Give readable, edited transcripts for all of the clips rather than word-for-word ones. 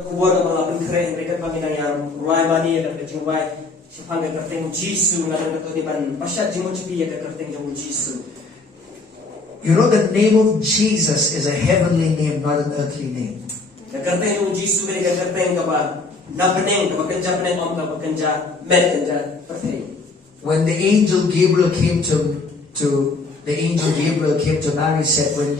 Kubur ka mga pagkere, mereka panginang yang ruai mani ka kajingwai, sipang ka kerteng Jisu ngalan ka tiban pasyat jimo cipi ka kerteng jong Jisu. You know the name of Jesus is a heavenly name, not an earthly name. Ka kerteng jong Jisu ka kerteng ka ba napeneng ka bakanja peneng om ka bakanja med kanja perteng. When the angel Gabriel came to Mary, said, when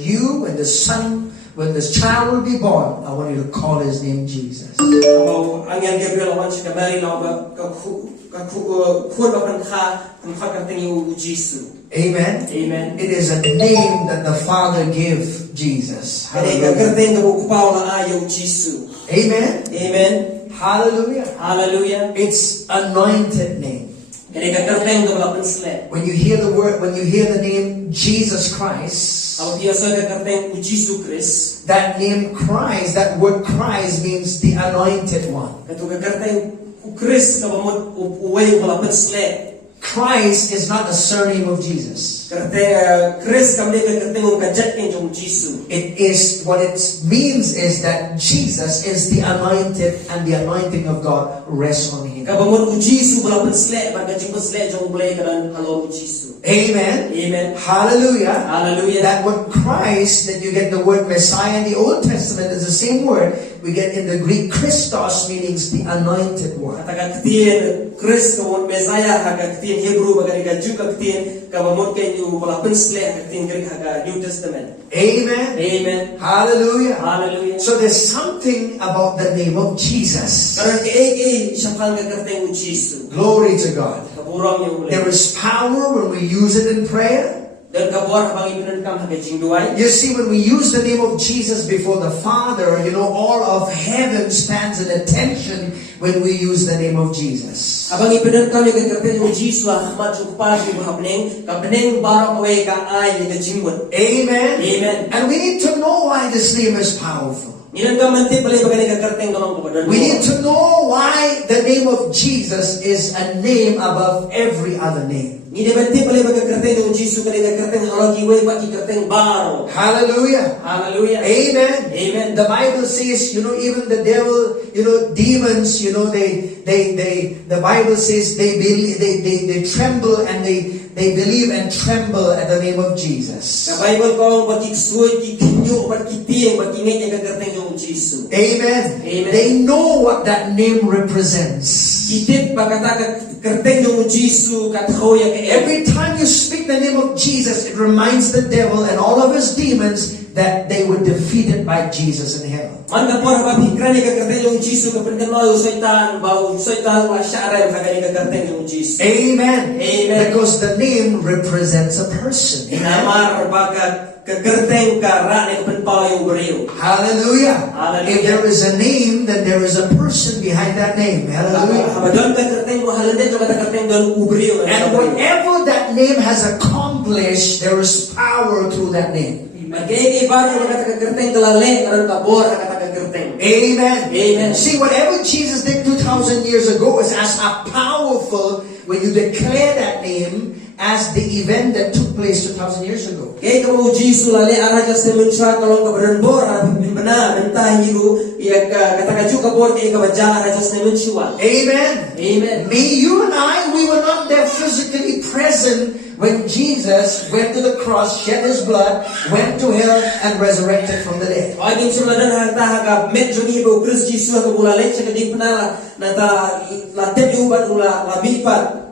this child will be born, I want you to call his name Jesus. Angel Gabriel awan si Mary na ka khun ba kan kerteng jong Jisu. Amen. Amen. It is a name that the Father gave Jesus. Ka kerteng ka bukupaw na ayaw Jisu. Amen. Amen. Hallelujah. Hallelujah. It's anointed name. When you hear the word, when you hear the name Jesus Christ, that name Christ, that word Christ means the anointed one. Christ is not the surname of Jesus. It is, what it means is that Jesus is the anointed, and the anointing of God rests on him. Amen. Amen. Hallelujah. Hallelujah. That word Christ, that you get the word Messiah in the Old Testament, is the same word we get in the Greek Christos, meaning the anointed one. New Testament. Amen. Amen. Hallelujah. Hallelujah. So there's something about the name of Jesus. Glory to God. There is power when we use it in prayer. You see, when we use the name of Jesus before the Father, you know, all of heaven stands in attention when we use the name of Jesus. Amen. Amen. And we need to know why this name is powerful. We need to know why the name of Jesus is a name above every other name. Hallelujah. Hallelujah. Amen. Amen. The Bible says, you know, even the devil, you know, demons, you know, the Bible says they tremble and they believe and tremble at the name of Jesus. Amen. Amen. They know what that name represents. Every time you speak the name of Jesus, it reminds the devil and all of his demons that they were defeated by Jesus in heaven. Amen. Amen. Because the name represents a person. Hallelujah. Hallelujah. If there is a name, then there is a person behind that name. Hallelujah. And whatever that name has accomplished, there is power through that name. Amen. Amen. See, whatever Jesus did 2,000 years ago is as powerful when you declare that name as the event that took place 2,000 years ago. Amen. Amen. Me, you and I, we were not there physically present when Jesus went to the cross, shed his blood, went to hell, and resurrected from the dead.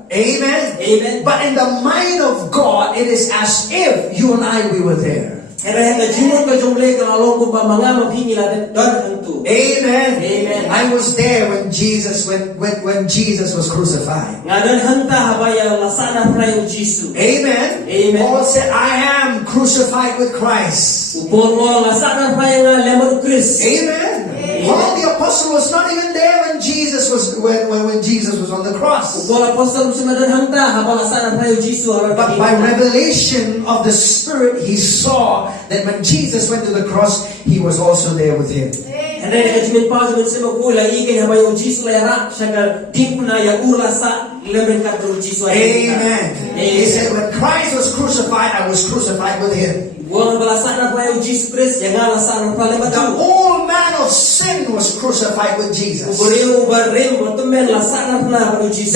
Amen. Amen. But in the mind of God, it is as if you and I, we were there. Amen. Amen. I was there when Jesus was crucified. Amen. Amen. Paul said, I am crucified with Christ. Amen. Paul the apostle was not even there when Jesus was on the cross. But by revelation of the Spirit, he saw that when Jesus went to the cross, he was also there with him. lembren kat ru Jisu. Amen. He said, when Christ was crucified, I was crucified with him. Buang balasan na pa Jisu Christ, jangan alasan pa The old man of sin was crucified with Jesus.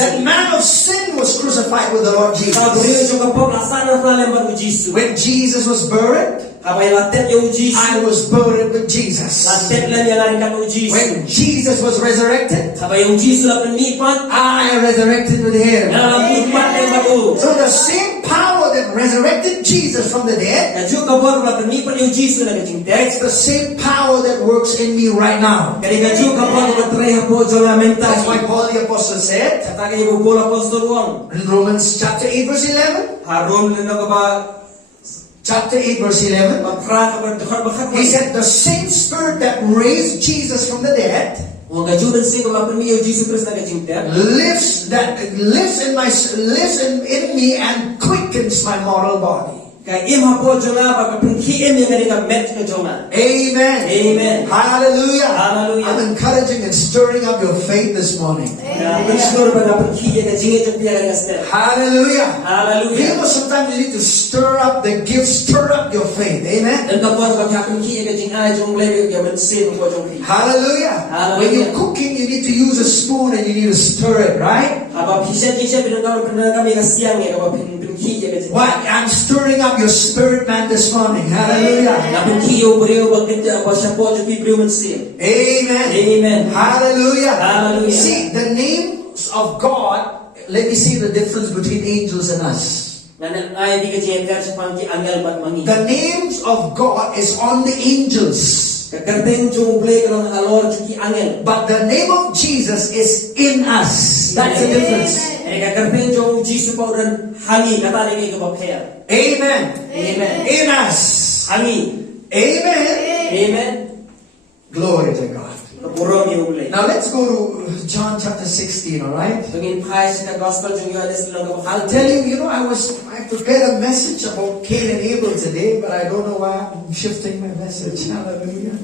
That man of sin was crucified with the Lord Jesus. When Jesus was buried, I was buried with Jesus. When Jesus was resurrected, I resurrected with him. So the same power that resurrected Jesus from the dead, it's the same power that works in me right now. That's why Paul the Apostle said in Romans chapter 8 verse 11, chapter 8 verse 11, he said the same spirit that raised Jesus from the dead lives in me and quickens my mortal body. Amen. Amen. Hallelujah. Hallelujah. I'm encouraging and stirring up your faith this morning. Hallelujah. Hallelujah. You know, sometimes you need to stir up the gift, stir up your faith. Amen. Hallelujah. When you're cooking, you need to use a spoon and you need to stir it, right? Why? I'm stirring up your spirit, man, this morning. Hallelujah. Amen. Amen. Hallelujah. Hallelujah. See, the names of God, let me see the difference between angels and us. The names of God is on the angels. But the name of Jesus is in us. That's the difference. Amen. Amen. In us. Amen. Amen. Glory to God. Now let's go to John chapter 16, alright? I'll tell you, I prepared a message about Cain and Abel today, but I don't know why I'm shifting my message. Hallelujah.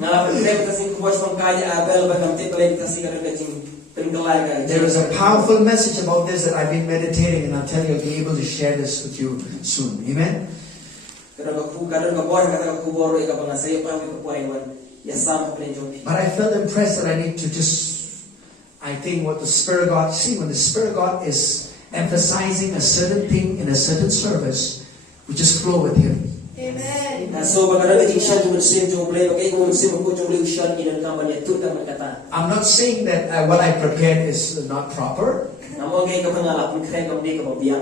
There is a powerful message about this that I've been meditating, and I'll tell you, I'll be able to share this with you soon. Amen? But I felt impressed that I need to I think what the Spirit of God, when the Spirit of God is emphasizing a certain thing in a certain service, we just flow with Him. Amen. I'm not saying that what I prepared is not proper.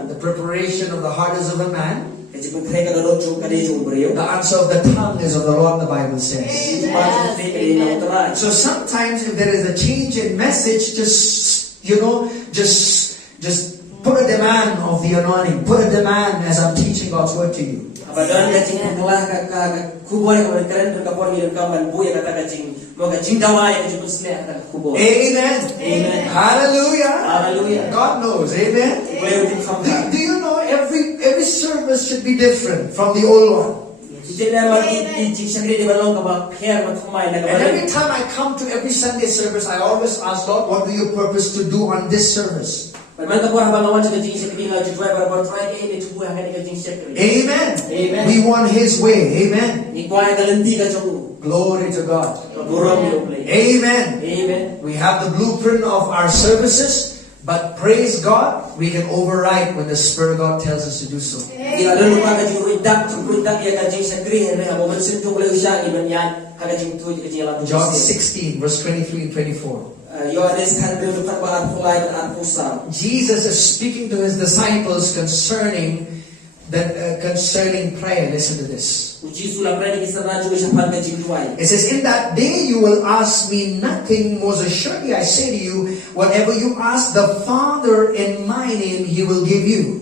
The preparation of the heart is of a man. The answer of the tongue is of the Lord, the Bible says. So sometimes if there is a change in message, just put a demand of the anointing. Put a demand as I'm teaching God's word to you. Amen. Amen. Hallelujah. Hallelujah. God knows. Amen. Do you know every service should be different from the old one? And every time I come to every Sunday service, I always ask Lord, what do you purpose to do on this service? Amen. Amen. We want His way. Amen. Glory to God. Amen. Amen. We have the blueprint of our services, but praise God, we can override when the Spirit of God tells us to do so. John 16, verse 23 and 24. Jesus is speaking to His disciples concerning prayer. Listen to this. It says, in that day you will ask me nothing. Most assuredly I say to you, whatever you ask the Father in my name, He will give you.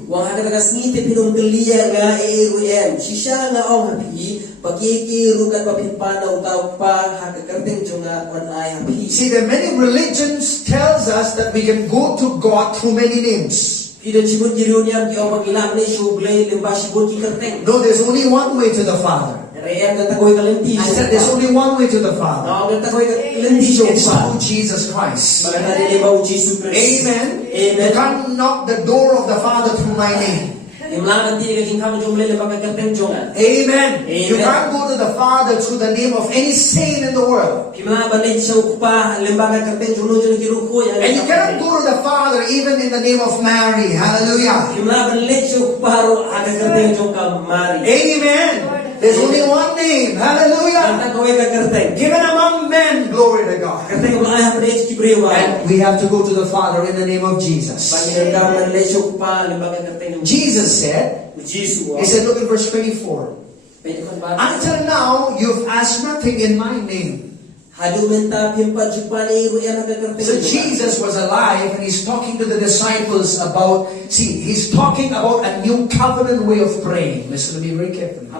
See, there are many religions tells us that we can go to God through many names. No, there's only one way to the Father. I said there's only one way to the Father. It's through Jesus Christ. Amen. You can't knock the door of the Father through my name. Amen. You can't go to the Father through the name of any saint in the world. And you cannot go to the Father even in the name of Mary. Hallelujah. Amen. There's only one name. Hallelujah. Given among men. Glory to God. And we have to go to the Father in the name of Jesus. Jesus said, he said, look at verse 24. Until now, you've asked nothing in my name. So Jesus was alive and he's talking to the disciples about, he's talking about a new covenant way of praying. Listen to me very carefully.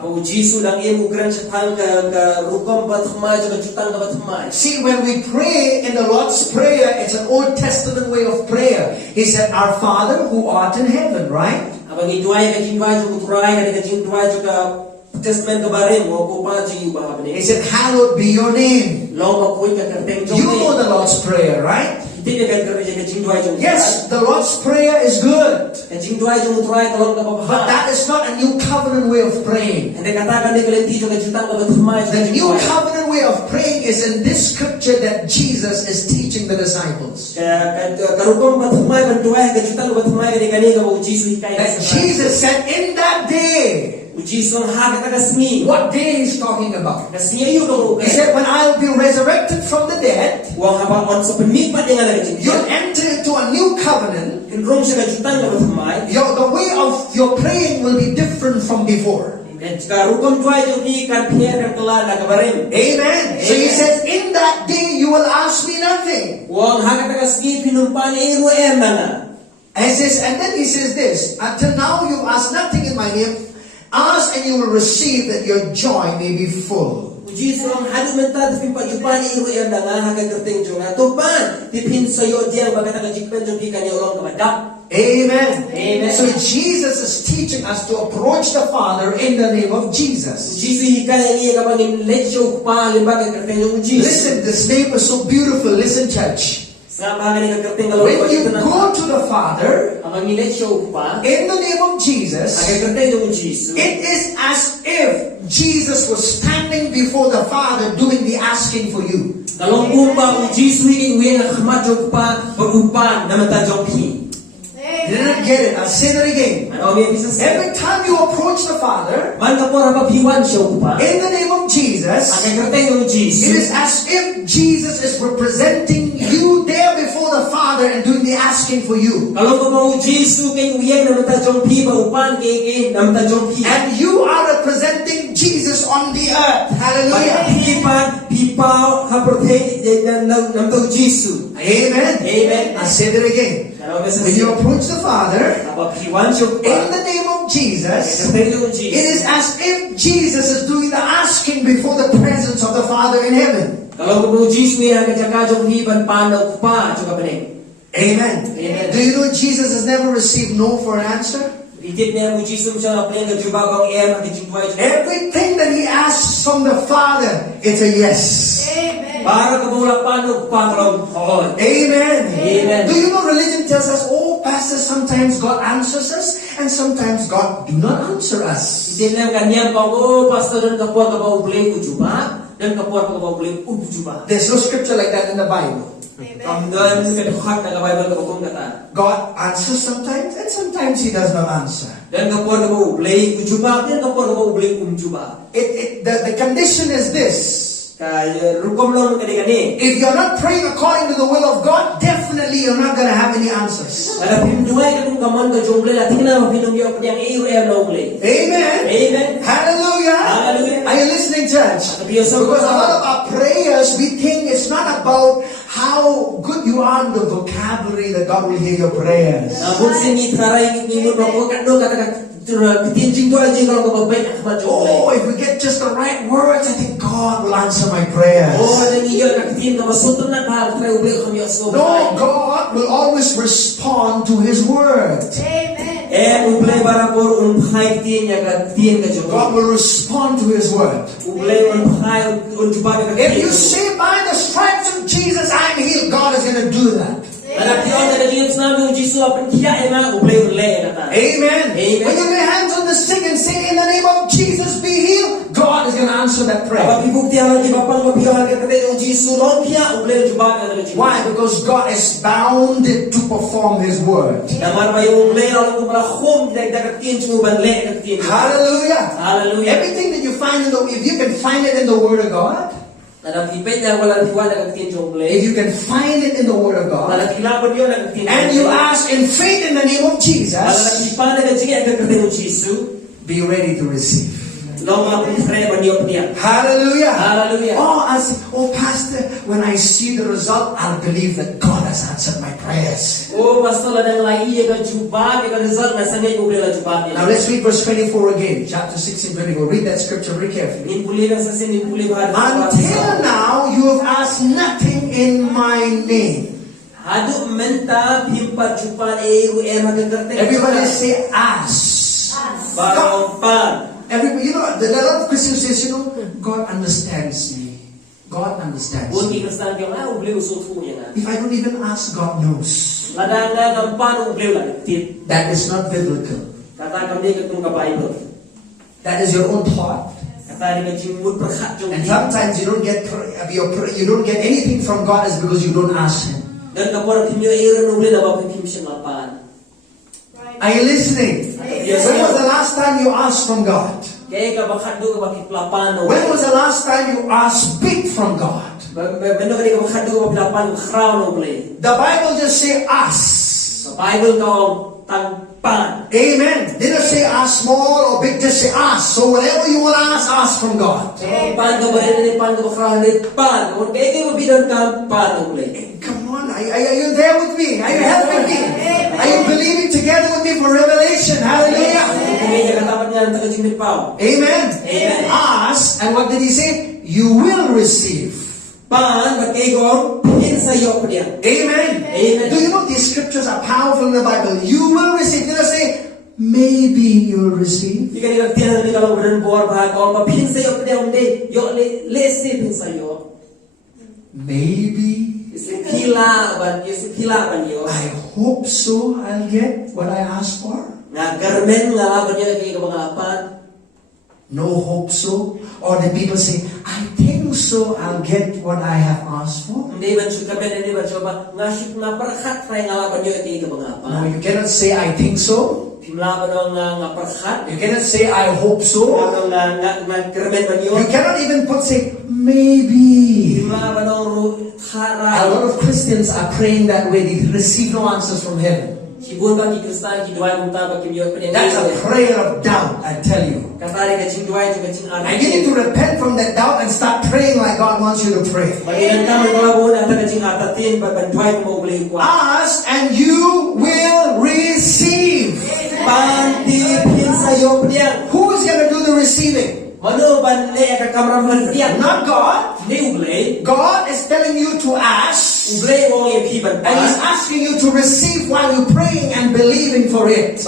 See, when we pray in the Lord's Prayer, it's an Old Testament way of prayer. He said, our Father who art in heaven, right? He said, hallowed be your name. You know the Lord's Prayer, right? Yes, the Lord's Prayer is good. But that is not a new covenant way of praying. The new covenant way of praying is in this scripture that Jesus is teaching the disciples. That Jesus said, in that day. What day he's talking about? He said, when I'll be resurrected from the dead, you'll enter into a new covenant. The way of your praying will be different from before. Amen. So he says, in that day you will ask me nothing. And then he says this, until now you've asked nothing in my name. Ask and you will receive that your joy may be full. Amen. Amen. So Jesus is teaching us to approach the Father in the name of Jesus. Listen, this name is so beautiful. Listen, church. When you go to the Father in the name of Jesus, it is as if Jesus was standing before the Father doing the asking for you. You didn't get it. I'll say that again. Every time you approach the Father in the name of Jesus, it is as if Jesus is representing you there before the Father and doing the asking for you. And you are representing Jesus on the earth. Hallelujah. Amen. Amen. I'll say that again. When you approach the Father in the name of Jesus, it is as if Jesus is doing the asking before the presence of the Father in heaven. Amen. Amen. Do you know Jesus has never received no for an answer? Everything that he asks from the Father, it's a yes. Amen. Amen. Do you know religion tells us, oh, pastor, sometimes God answers us and sometimes God do not answer us. There's no scripture like that in the Bible. God answers sometimes and sometimes he does not answer. The condition is this. If you're not praying according to the will of God, definitely you're not going to have any answers. Amen. Amen. Hallelujah. Hallelujah. Are you listening, church? Because a lot of our prayers, we think it's not about how good you are in the vocabulary that God will hear your prayers. Oh, if we get just the right words, I think God will answer my prayers. No, God will always respond to His word. Ublay barapor unphai tien ya ka tien ka jo. God will respond to His word. Ublay unphai unjuba ka. If you say by the stripes of Jesus I am healed, God is going to do that. Amen. When you lay hands on the sick and say in the name of Jesus be healed, God is going to answer that prayer. Why? Because God is bound to perform His word. Hallelujah. Hallelujah. Everything that you find if you can find it in the Word of God, if you can find it in the Word of God, and you ask in faith in the name of Jesus, be ready to receive. Hallelujah. Hallelujah. Oh, Pastor, when I see the result, I'll believe that God has answered my prayers. Now let's read verse 24 again. Chapter 16, 24. Read that scripture very carefully. Until now, you have asked nothing in my name. Everybody say, ask. Everybody, a lot of Christians say, God understands me. God understands me. If I don't even ask, God knows. That is not biblical. That is your own thought. And sometimes you don't get anything from God is because you don't ask Him. Are you listening? When was the last time you asked from God? When was the last time you asked big from God? The Bible just say ask. Amen. They don't say ask small or big, just say ask. So whatever you want to ask from God. Come on, are you there with me? Are you helping me? Are you believing together with me for revelation? Hallelujah. Amen. Amen. Ask, and what did He say? You will receive. Amen. Amen. Do you know these scriptures are powerful in the Bible? You will receive. Did I say, maybe you'll receive? Maybe. I hope so. I'll get what I asked for. No hope so. Or the people say, I think so. I'll get what I have asked for. No, you cannot say I think so. You cannot say I hope so. You cannot even say maybe. A lot of Christians are praying that way. They receive no answers from heaven. That's a prayer of doubt, I tell you. And you need to repent from that doubt and start praying like God wants you to pray. Ask and you will receive. Who is going to do the receiving? Not God. God is telling you to ask. And He's asking you to receive while you're praying and believing for it.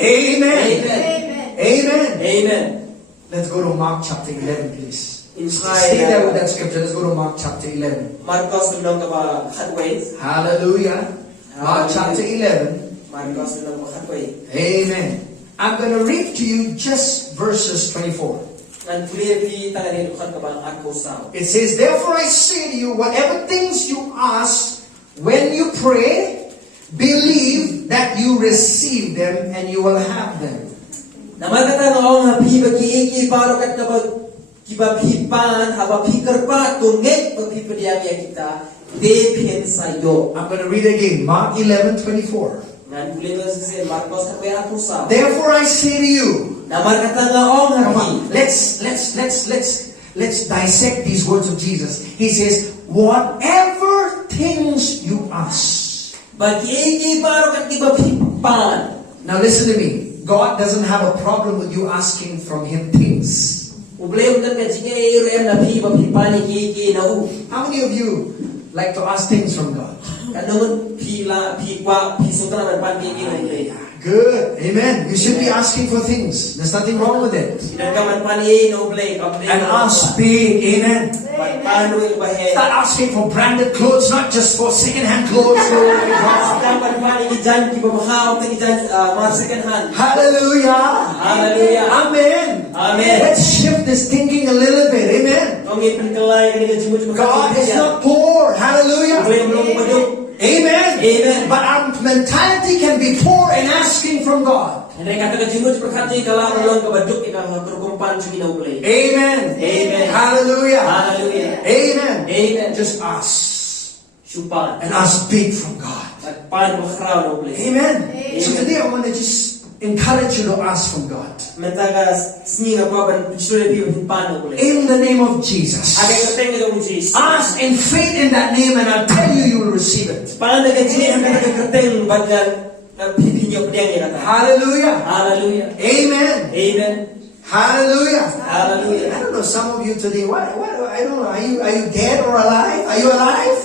Amen. Amen. Amen. Let's go to Mark chapter 11, please. Stay there with that scripture. Let's go to Mark chapter 11. Hallelujah. Mark chapter 11. Amen. I'm going to read to you just verses 24. It says, therefore I say to you, whatever things you ask when you pray, believe that you receive them and you will have them. I'm going to read again. Mark 11:24. Therefore I say to you, come on, let's dissect these words of Jesus. He says, whatever things you ask. Now listen to me. God doesn't have a problem with you asking from Him things. How many of you like to ask things from God? kanungon pila pikwa pisutra man pan ki no play. Good. Amen. You should be asking for things. There's nothing wrong with it. Sinagaman pan no play. And ask big. Amen. Start asking for branded clothes, not just for second-hand clothes. Hallelujah. Hallelujah. Amen. Amen. Let's shift this thinking a little bit. Amen. God is not poor. Hallelujah. Amen. Amen. But our mentality can be poor in asking from God. Amen. Amen. Hallelujah. Hallelujah. Amen. Amen. Just ask. And ask big from God. Amen. So today I want to just encourage you to ask from God. In the name of Jesus. Ask in faith in that name and I'll tell you, you will receive it. Hallelujah. Hallelujah. Amen. Amen. Hallelujah. Hallelujah. I don't know, some of you today, what I don't know, are you dead or alive? Are you alive?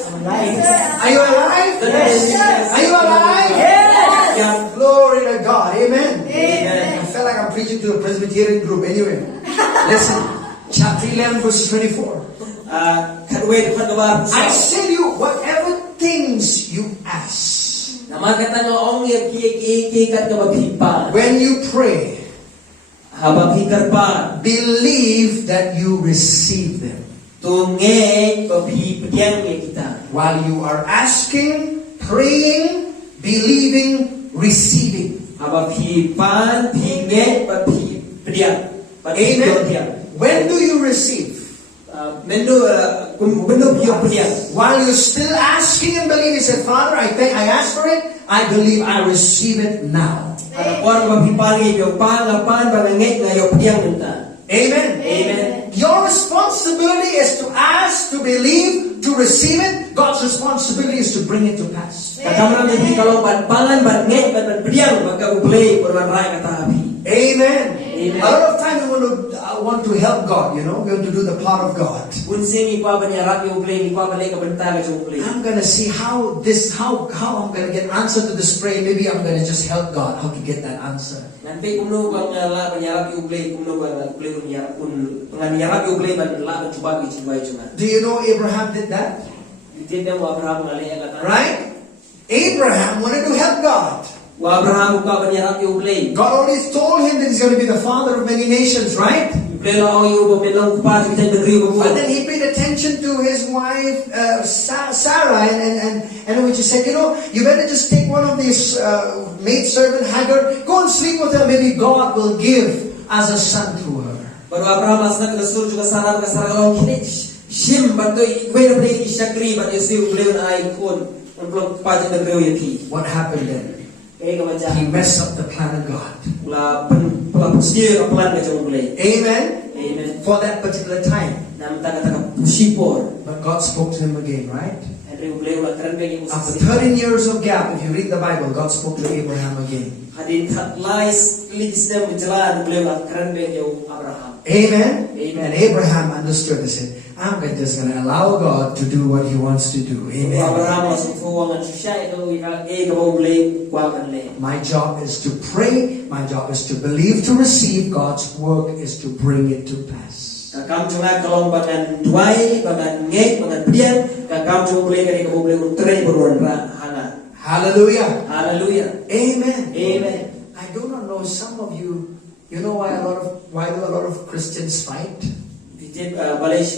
Are you alive? Yes. Are you alive? Yes. Yeah. Glory to God. Amen. Amen. I felt like I'm preaching to a Presbyterian group. Anyway, listen. Chapter 11, verse 24. I say to you, whatever things you ask, when you pray, believe that you receive them. While you are asking, praying, believing, receiving. Amen. When do you receive? While you're still asking and believing, you said, Father, I asked for it, I believe I receive it now. Amen. Amen. Your responsibility is to ask, to believe, to receive it. God's responsibility is to bring it to pass. Amen. Amen. A lot of time we want to help God, you know. We want to do the part of God. I'm going to see how I'm going to get answer to this prayer. Maybe I'm going to just help God how to get that answer. Do you know Abraham did that? Right? Abraham wanted to help God. God already told him that he's going to be the father of many nations, right? But then he paid attention to his wife Sarah and when she said, you know, you better just take one of these maidservant Hagar, go and sleep with her, maybe God will give as a son through her. What happened then? He messed up the plan of God. Amen. Amen. For that particular time. But God spoke to him again, right? After 13 years of gap, if you read the Bible, God spoke to Abraham again. Amen. Amen. And Abraham understood and said, I'm just going to allow God to do what He wants to do. Amen. My job is to pray. My job is to believe, to receive. God's work is to bring it to pass. Hallelujah. Hallelujah. Amen. Amen. I do not know, some of you, you know why do a lot of Christians fight? Let's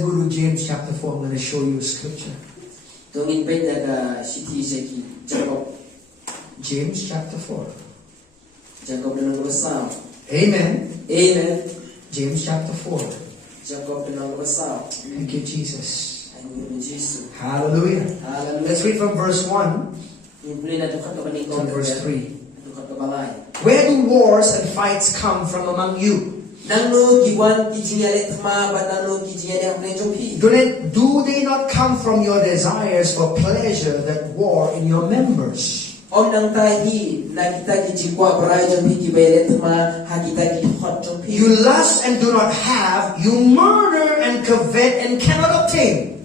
go to James chapter 4. I'm going to show you a scripture. James chapter 4. Amen. Amen. James chapter 4. Thank you, Jesus. Hallelujah. Hallelujah. Let's read from verse 1 to verse 3. Where do wars and fights come from among you? Do they not come from your desires for pleasure that war in your members? You lust and do not have. You murder and covet and cannot obtain.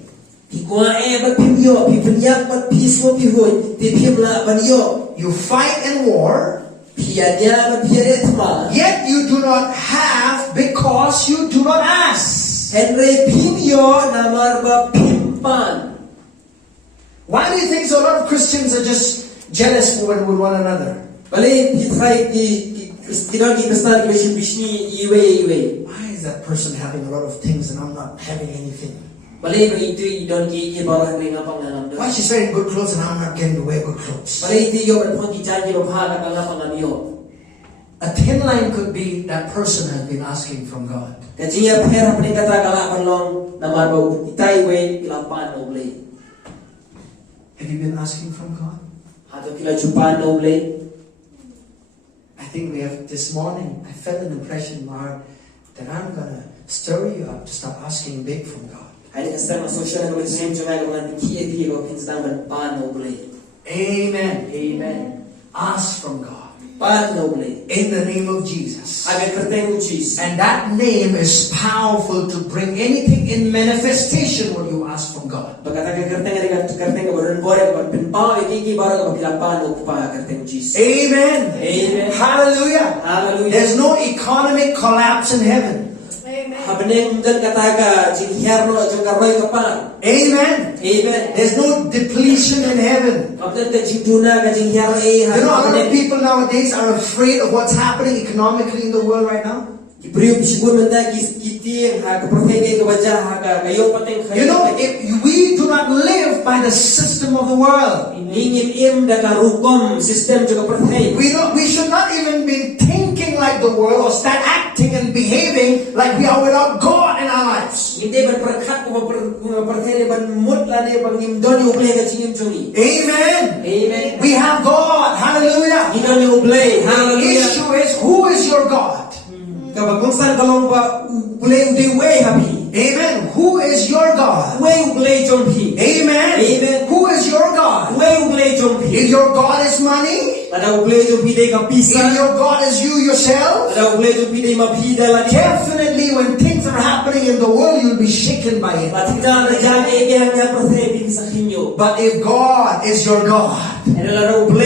Hikwa bat pim yo, pi penyak bat pismo pi hoy, ti pim la ban yo. You fight in war, Pianya bat piare thma. yet you do not have because you do not ask. Henry pim yo namar ba pim pan. Why do you think so? A lot of Christians are just jealous with one another? Bale pi thai ki Kristino ki Kristna ki bishni iwe. Why is that person having a lot of things and I'm not having anything? Bale ko itu idon ki barang ring apa ngam do. Why she's wearing good clothes and I'm not getting to wear good clothes? Bale itu yo ban phon ki janji lo pha ka ngam ngam yo. A thin line could be that person has been asking from God. Kajiya pher apne kata kala ban long namar ba itai we ila pan oble. Have you been asking from God? Hato kila chupan oble. I think we have this morning, I felt an impression in my heart that I'm going to stir you up to start asking big from God. Hari kasar ma social ko sim chunga ko ngan ki ko pinstang ban pan oble. Amen. Amen. Ask from God. Pan oble. In the name of Jesus. Age kerteng uchis. And that name is powerful to bring anything in manifestation what you ask from God. Bagata ke kerteng ko ron bore ko pin pa ki bara ko pila pan ok pa kerteng uchis. Amen. Amen. Hallelujah. Hallelujah. There's no economic collapse in heaven. Habne dan kataga jing herno jing karoi ka pan. Amen. Amen. There's no depletion in heaven. Abdan ka jing tuna ka jing herno You know, a lot of people nowadays are afraid of what's happening economically in the world right now. Ibriu bisibun menda kiti ha ka profege ka baja ha ka kayo pateng You know, if we do not live by the system of the world, ingin im da ka rukom system juga perthai. we should not even be thinking like the world or start acting and behaving like we are without God in our lives. Hindi ban perkhat ko perthai ban mut la ne bang im doni uble ka jing chungi. Amen. Amen. We have God. Hallelujah. Idoni uble. The Hallelujah. issue is, who is your God? Kabagungsan kalong ba uble ude way happy. Amen. Who is your God? Way uble jompi. Amen. Amen. Who is your God? Way uble jompi. If your God is money, Ada uble jompi de ka if pisa. your God is you yourself, Ada uble jompi de mapida la dia. definitely when things are happening in the world, you'll be shaken by it. Batika na jang ege hanya perthai bin sakhinyo. But if God is your God, Ela uble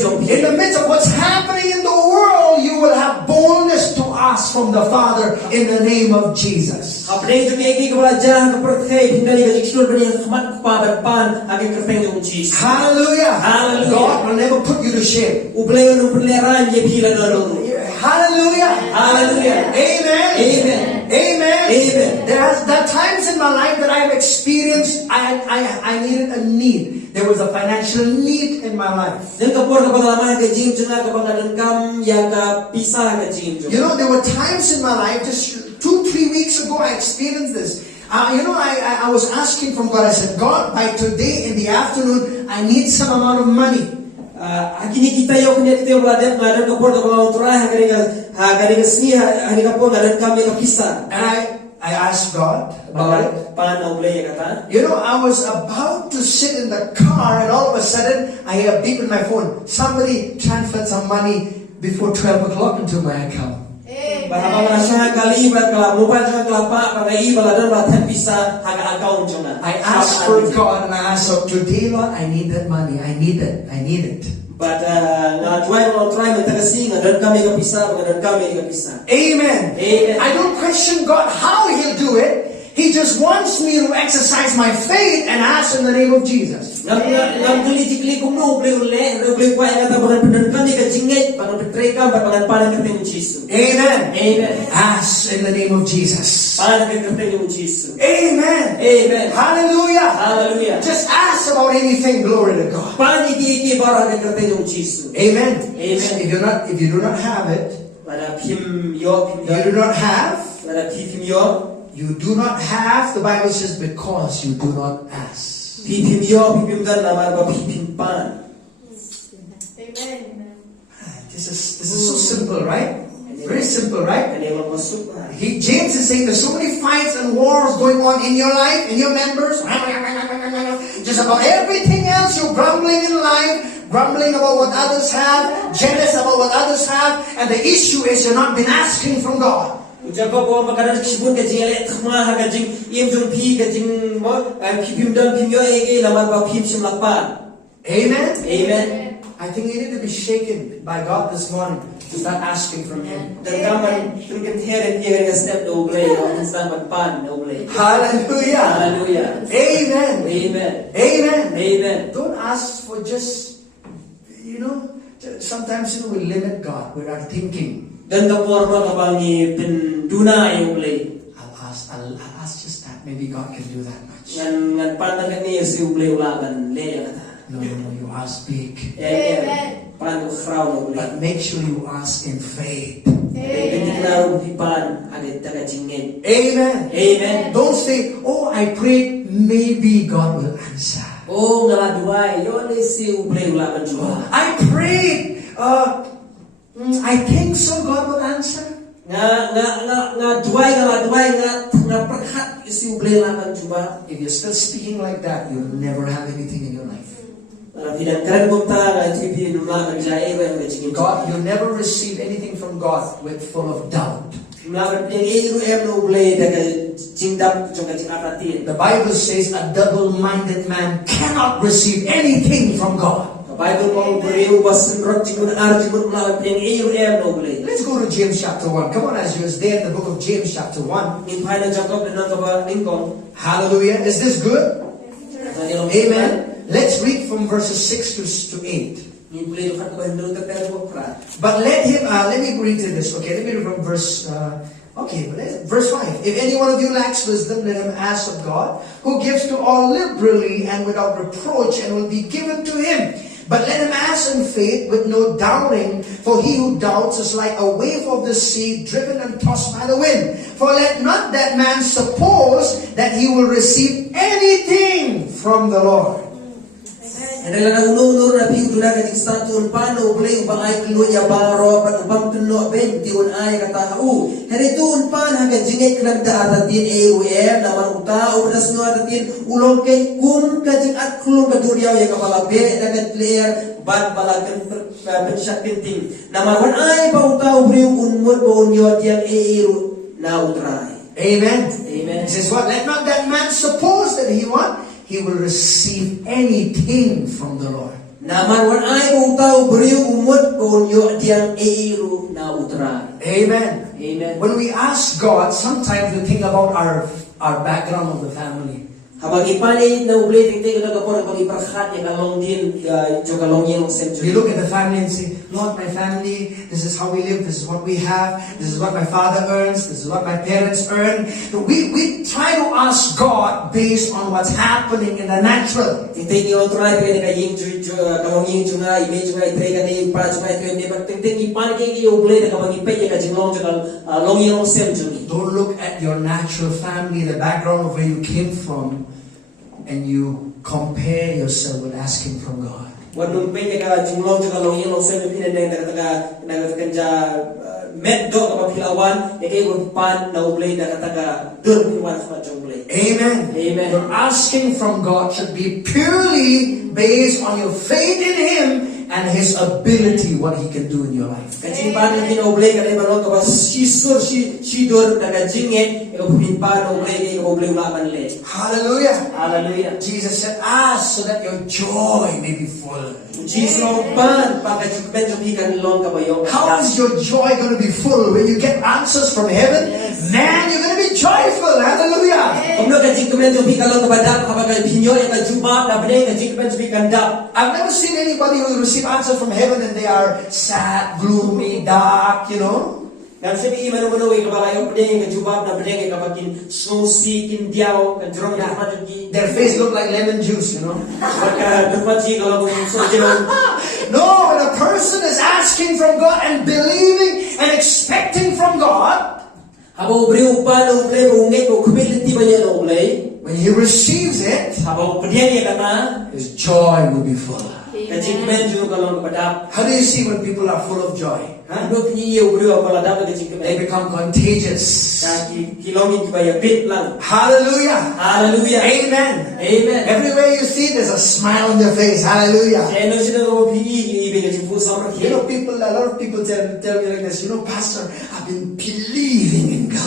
jompi. in the midst of what's happening in the world, you will have boldness to ask from the Father in the name of Jesus. Apne jo ege ka belajar ka perthai hindali ka jiksul bani khmat pa ban age kerteng jong Jesus. Hallelujah. Hallelujah. God will never put you to shame. Uble no perleran ye phila dolo. Hallelujah. Hallelujah. Amen. Amen. Amen. Amen. There are times in my life that I've experienced I needed a need. There was a financial need in my life. Dan kapor ka pengalaman ka jing junga ka pangadan kam ya ka pisah ka jing junga. You know, there were times in my life, just 2-3 weeks ago, I experienced this. I was asking from God. I said, God, by today in the afternoon, I need some amount of money. Akini kita yo kanya kita belajar ngadan kapor ka pangadan turah ha kari ka sni ha kapor ngadan kam ya ka pisah. And I asked God about it. Pan uble ya kata. You know, I was about to sit in the car and all of a sudden I hear a beep in my phone. Somebody transferred some money before 12 o'clock into my account. Bahwa merasa kali berkala mobile jangan kelapa pakai baladan baladan bisa agak account jangan. I asked for God and I asked, so today, Lord, I need that money. I need it. I need it. But nga try mentagasi nga dan kami ka pisa, dan kami ka pisa. Amen. Amen. I don't question God how He'll do it. He just wants me to exercise my faith and ask in the name of Jesus. Ngam gili kung no ble kwa nga ta dan kami ka jingit pangan petreka pangan panan ka teng Jesus. Amen. Amen. Ask in the name of Jesus. Panan ka teng Jesus. Amen. Amen. Hallelujah. Hallelujah. Just ask about anything. Glory to God. Pan iki bara ka teng Jesus. Amen. Amen. If you do not have it, Pada pim yo you do not have. pada pim yo. You do not have, the Bible says, because you do not ask. Pipim yo, pipim dan namar ba pipim pan. Amen. This is so simple, right? Very simple, right? Kani mo masuk na. James is saying there's so many fights and wars going on in your life, in your members. Just about everything else, you're grumbling in life, grumbling about what others have, jealous about what others have, and the issue is you're not been asking from God. Ucapo po makanan kisibun ka jing ele thma ha ka jing im jung phi ka jing mo phim dam phim yo ege lamar ba phim sim lakpa. Amen? Amen. I think you need to be shaken by God this morning to start asking from Him. Dan kaman tungkin here here ka step do gle on sa pan do gle. Hallelujah! Hallelujah. Amen! Amen. Amen! Amen. Don't ask for just, sometimes we limit God with our thinking. Dan ka porma ka bang ni penduna yung gle. I'll ask just that. Maybe God can do that much. Ngan panang ni si gle ulaban le kata. No, you ask big. Amen. Pan ko khraw no gle. But make sure you ask in faith. Amen. Amen. Amen. Don't say, oh, I prayed, maybe God will answer. Oh, ngaladuay, yo le si ublay ulaban juga. I prayed, I think so God will answer. Nga duay nga perhat si ublay ulaban juga. If you're still speaking like that, you'll never have anything in your life. God, you'll never receive anything from God with full of doubt. The Bible says a double-minded man cannot receive anything from God. Let's go to James chapter 1. Come on, as you was there in the book of James chapter 1. Hallelujah. Is this good? Amen. Let's read from verses 6 to 8. But let me read this. Okay, let me read from verse 5. If any one of you lacks wisdom, let him ask of God, who gives to all liberally and without reproach, and will be given to him. But let him ask in faith with no doubting, for he who doubts is like a wave of the sea driven and tossed by the wind. For let not that man suppose that he will receive anything from the Lord. And then unur na piu tula ka statun pano blay ubang ay kluya baro pat ubang tuno ben tiun ay kata u hari tun pan haga jingay klan da atatin na maruta u das no atatin ulong kay kum ka jing at klung ka duriyaw ya kapala be dagat player ban balagan pensyak pinting na marwan ay pauta u briu unmut bo unyo tiang na utray. Amen. Amen. It says what? Let not that man suppose that he will receive anything from the Lord. Amen. Amen. When we ask God, sometimes we think about our background of the family. You look at the family and say, Lord, my family, this is how we live, this is what we have, this is what my father earns, this is what my parents earn. We try to ask God based on what's happening in the natural. Don't look at your natural family, the background of where you came from, and you compare yourself with asking from God. Amen. Amen. Your asking from God should be purely based on your faith in Him and His ability, what He can do in your life. Hallelujah. Hallelujah. Jesus said, ask so that your joy may be full. How is your joy going to be full? When you get answers from heaven, man, you're going to be joyful. Hallelujah. I've never seen anybody who receive answer from heaven and they are sad, gloomy, dark, Their face look like lemon juice, No, when a person is asking from God and believing and expecting from God, when he receives it, his joy will be full. How do you see when people are full of joy? They become contagious. Hallelujah. Hallelujah. Amen. Amen. Everywhere you see, there's a smile on their face. Hallelujah. A lot of people tell me like this, Pastor, I've been believing in God.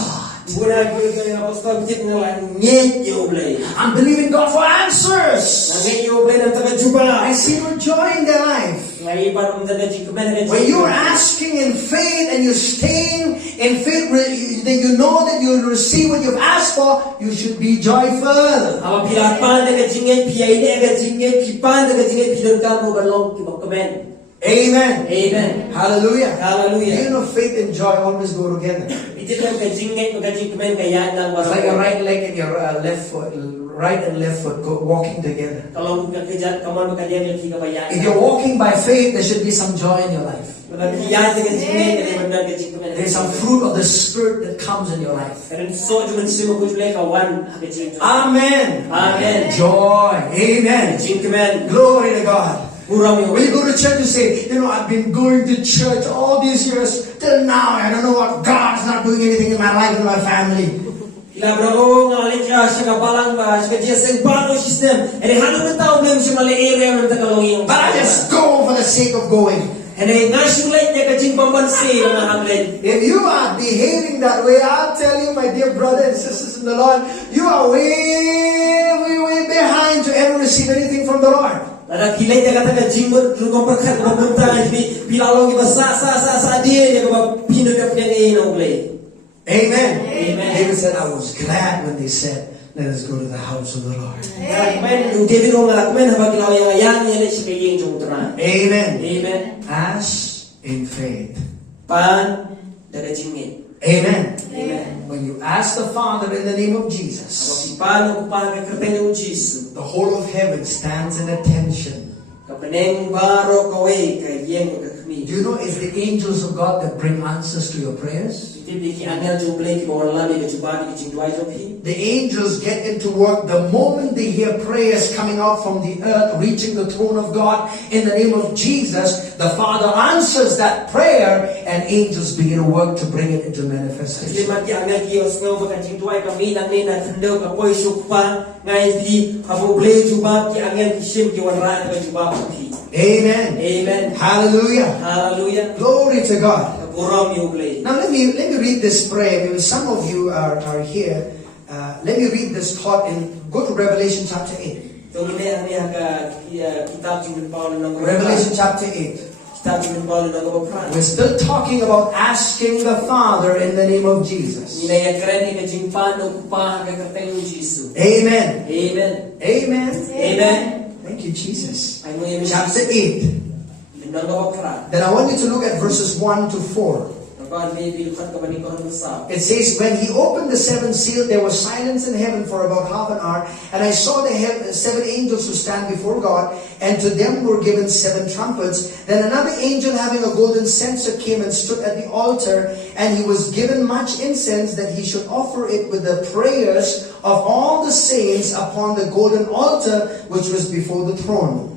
Sudah kita apostol kita ngalan nyet yo blay. I'm believing God for answers. Nyet yo blay dan taka juba. I see no joy in their life. Ngai par taka jingkemen. When you are asking in faith and you're staying in faith, then you know that you'll receive what you've asked for, you should be joyful. Apabila pan taka jinget pia ini aga jinget pipan taka jinget pidon kamu balong kibakamen. Amen. Amen. Hallelujah. Hallelujah. You know, faith and joy always go together. Itu kan kajinget kajingkemen kaya nang It's like your right leg and your left foot, right and left foot walking together. Kalau bukan kerja kamu bekerja yang tiga bayar. If you're walking by faith, there should be some joy in your life. There's some fruit of the Spirit that comes in your life. Amen. Amen. Joy. Amen. Glory to God. When you go to church, you say, you know, I've been going to church all these years till now. I don't know what God's not doing anything in my life and my family. But I just go for the sake of going. If you are behaving that way, I'll tell you, my dear brothers and sisters in the Lord, you are way behind to ever receive anything from the Lord. Amen. Amen. Amen. David said, I was glad when they said, let us go to the house of the Lord. Amen. Amen. Ask in faith. Amen. Amen. Amen. When you ask the Father in the name of Jesus, the whole of heaven stands in attention. Do you know it's the angels of God that bring answers to your prayers? The angels get into work the moment they hear prayers coming out from the earth, reaching the throne of God in the name of Jesus. The Father answers that prayer and angels begin to work to bring it into manifestation. Amen. Amen. Hallelujah. Hallelujah. Glory to God. Now let me read this prayer. Maybe some of you are here. Let me read this thought and go to Revelation chapter 8. Revelation chapter 8. We're still talking about asking the Father in the name of Jesus. Amen. Amen. Amen. Amen. Thank you, Jesus. Chapter 8. Then I want you to look at verses 1 to 4. It says, when he opened the seventh seal, there was silence in heaven for about half an hour. And I saw the seven angels who stand before God, and to them were given seven trumpets. Then another angel having a golden censer came and stood at the altar, and he was given much incense that he should offer it with the prayers of all the saints upon the golden altar which was before the throne.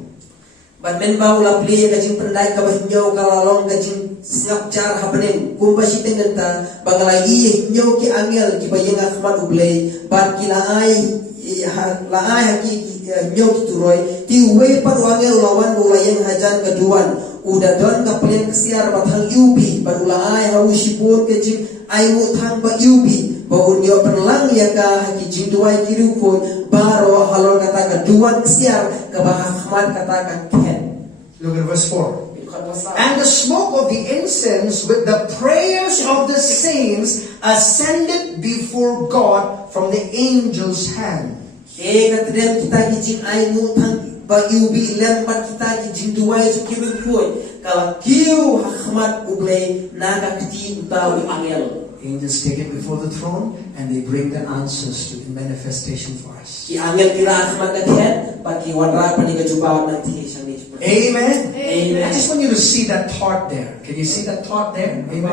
But men baula pli kajing pendai ka bahnyo kalalong kajing ngap car happening kumba siting nanta bangalai nyo ki angel ki bayeng akhmat ublay bar ki laai haki nyo ki turoy ti we pan wangel lawan ulayeng hajan keduan udah don ka plen kesiar bathang yubi ban ulai hawu sipur kajing aimu thang ba yubi bahun yo perlang ya ka haki jingduai kiru ko baro halon kata ka duan kesiar ka bahmat kata ka ken. Look at verse 4. And the smoke of the incense with the prayers of the saints ascended before God from the angel's hand. Katadem kita kijing aimu thang ba yubi lempat kita kijing duai so kiru ko kala kiu hakmat ublay naga kiti utawi angel. Angels take it before the throne and they bring the answers to the manifestation for us. Amen. Amen. Amen. I just want you to see that thought there. Can you see that thought there? Amen.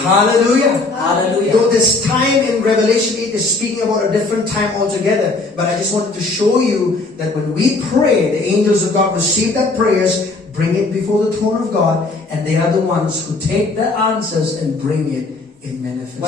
Hallelujah. Hallelujah. Though this time in Revelation 8 is speaking about a different time altogether, but I just wanted to show you that when we pray, the angels of God receive that prayers, bring it before the throne of God, and they are the ones who take the answers and bring it in manifestation.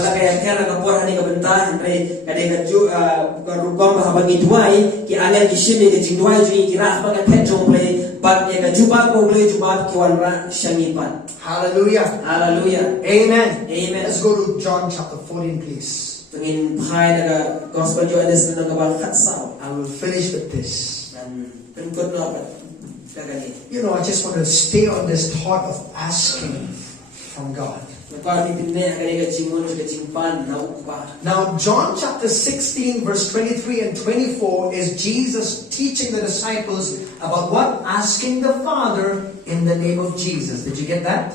But ya jubat mo boleh jubat kiwan ra syangipan. Hallelujah. Hallelujah. Amen. Amen. Let's go to John chapter 14, please. Tungin pai naga gospel Johannes na nagabang katsaw. I will finish with this. Dan tungkod na apa dagani. You know, I just want to stay on this thought of asking from God. Now, John chapter 16, verse 23 and 24 is Jesus teaching the disciples about what? Asking the Father in the name of Jesus. Did you get that?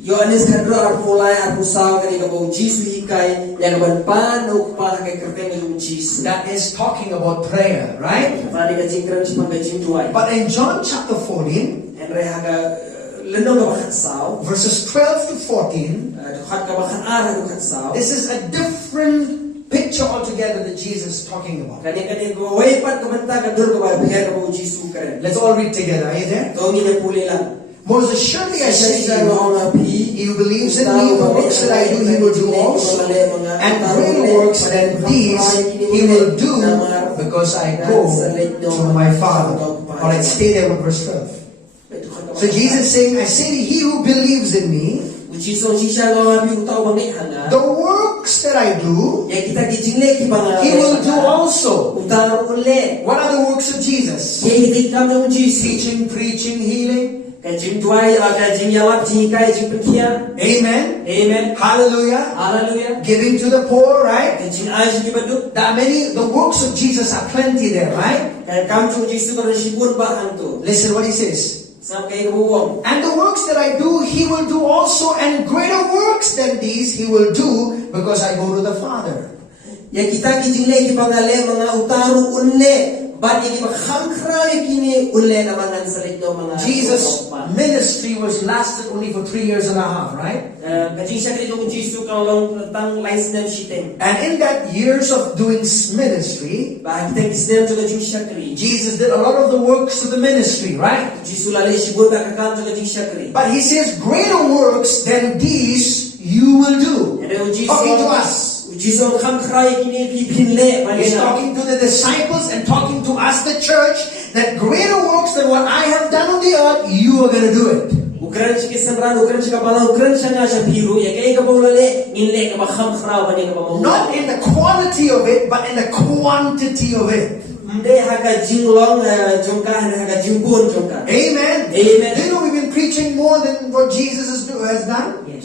Yohanes kadro ar mulai ar musaw kani kabo Jesus hikay yang ban uk pa kay kerteng yung Jesus. That is talking about prayer, right? Tadi ka jingkran si pangkajing tuay. But in John chapter 14, and rehaga lenong ka bakatsaw verses 12 to 14, this is a different picture altogether that Jesus is talking about. Let's all read together. Are you there? Most assuredly I say to you, he who believes in me, the works that I do, he will do also. And greater works than these he will do, because I go to my Father. Alright, stay there with verse 12. So Jesus is saying, I say to he who believes in me, the works that I do, he will do also. What are the works of Jesus? Teaching, preaching, healing. Amen. Amen. Hallelujah. Hallelujah. Giving to the poor, right? There are many, the works of Jesus are plenty there, right? Listen what he says. And the works that I do, he will do also, and greater works than these he will do, because I go to the Father. Jesus' ministry was lasted only for 3 years and a half, right? And in that years of doing ministry, Jesus did a lot of the works of the ministry, right? But he says, greater works than these you will do. Talking to us. He's talking to the disciples and talking to us, the church, that greater works than what I have done on the earth, you are going to do it. Not in the quality of it, but in the quantity of it. Amen. Do you know we've been preaching more than what Jesus has done? Yes.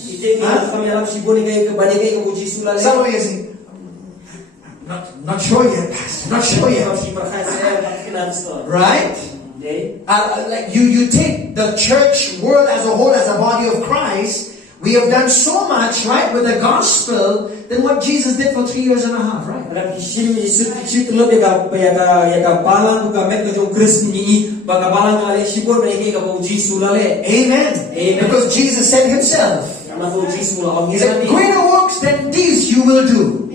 Some of you say, not sure yet, Pastor. Not sure yet. Right? Like you take the church world as a whole, as a body of Christ. We have done so much, right, with the gospel than what Jesus did for 3 years and a half, right? Amen. Because Jesus said himself, he said, greater works than these you will do.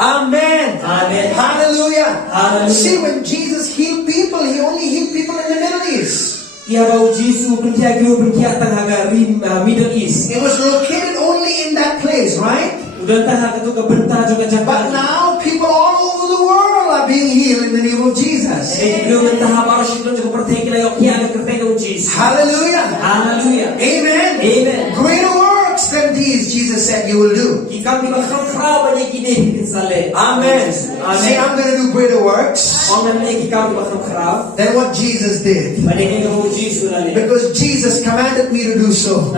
Amen. Amen. Hallelujah. Hallelujah. See, when Jesus healed people, he only healed people in the Middle East. It was located only in that place, right? But now people all over the world are being healed in the name of Jesus. Hallelujah. Hallelujah. Amen. Amen. Greater works than these, Jesus said you will do. Amen. Say, I'm going to do greater works than what Jesus did. Because Jesus commanded me to do so.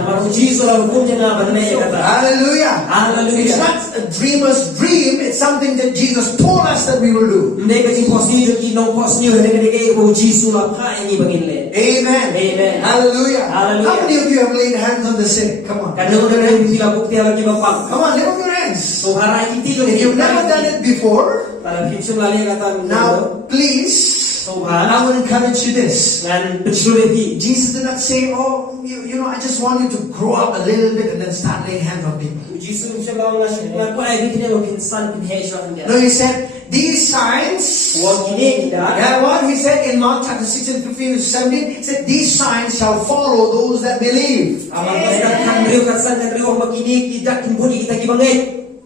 Hallelujah. It's not a dreamer's dream. It's something that Jesus told us that we will do. Amen. Amen. Hallelujah. Hallelujah. How many of you have laid hands on the sick? Come on. Come on, lift up your hands. If you've never done it before, now please, I will encourage you this. Jesus did not say, oh, you know, I just want you to grow up a little bit and then start laying hands on people. No, he said, these signs, what he said in Mark chapter 16, 15 to 17, he said, these signs shall follow those that believe.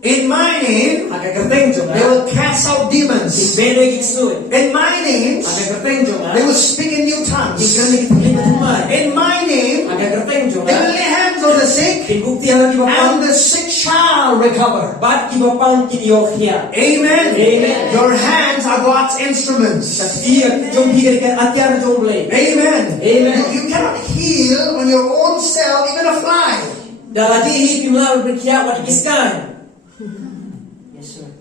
In my name, Aga kerteng jo they will cast out demons. Beno giksui. In my name, Aga kerteng jo they will speak in new tongues. Ikan kita tumai. In my name, Aga kerteng jo they will lay hands on the sick, Bukti hala ki and bapang. the sick shall recover. Bat ki bapang ki yokhia. Amen. Amen. Your hands are God's instruments. Sakti jom higir kan atyar jom boleh. Amen. Amen. You cannot heal on your own self, even a fly. Dalati hi pimla berkia wat kiskan.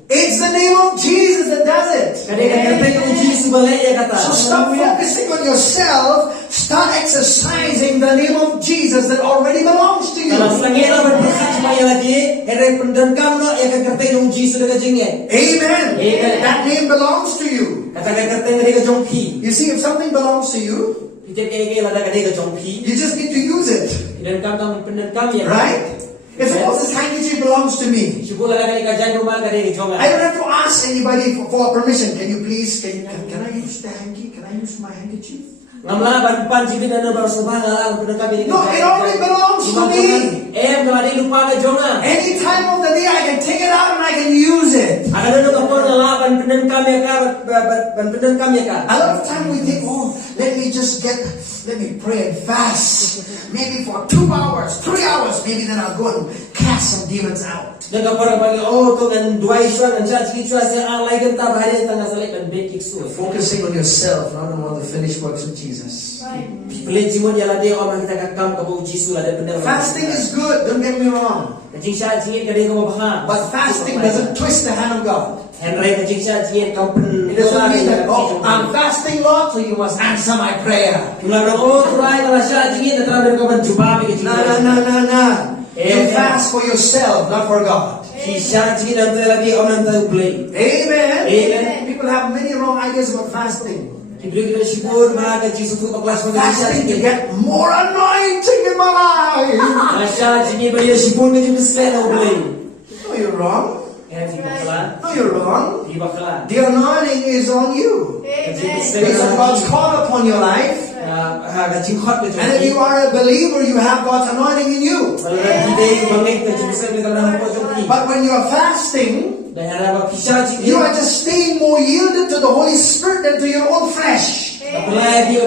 It's the name of Jesus that does it. Kadang kerteng uji subale ya kata. So stop focusing on yourself. Start exercising the name of Jesus that already belongs to you. Kalau selangnya berberkat supaya lagi, herek pendengkam lo ya kerteng uji sudah kejengnya. Amen. Amen. That name belongs to you. Kata kerteng dia kejongki. You see, if something belongs to you, Kita kaya lada kadang kejongki. you just need to use it. Pendengkam ya. Right? If suppose this handkerchief belongs to me, Sibu lada kadang kajan rumah kadang kejongan. I don't have to ask anybody for permission. Can you please, can I use the hanky? Can I use my handkerchief? Ngamla ban jibin anu baru sebang ngalang pendengkam ini. No, it already belongs to me. Kalau ada lupa kejongan. Any time of the day, I can take it out and I can use it. Akan ada kapal ngalaban pendengkam ya ka, ban pendengkam ya ka. A lot of time we think, oh, let me pray and fast. Maybe for 2 hours, 3 hours, maybe then I'll go and cast some demons out. Dan kapal bagi tu dengan dua isu dengan caci isu saya alai genta bahaya tengah selek dan bekik su. Focusing on yourself, not on all the finished works of Jesus. Pilih jimun ya lade orang kita kakam kabu jisu lade benar. Fasting is good, don't get me wrong. Kecing saya jingit kadang kau bahang. But fasting doesn't twist the hand of God. Henry kecing saya jingit kau pen. It doesn't mean that, oh, I'm fasting, Lord, so you must answer my prayer. Mula turai kalau saya jingit dan terang kau jumpa kecing. No. You fast for yourself, not for God. Kisah jingit dan terang lagi orang tahu play. Amen. Amen. People have many wrong ideas about fasting. Diberi kita sibuk maha kecing untuk kelas Fasting to get more anointing in my life. Masya jingit beri sibuk kecing mesti tahu play. No, you're wrong. No, you're wrong. The anointing is on you. Because of God's call upon your life. And if you are a believer, you have God's anointing in you. But when you are fasting, you are just staying more yielded to the Holy Spirit than to your own flesh. Amen.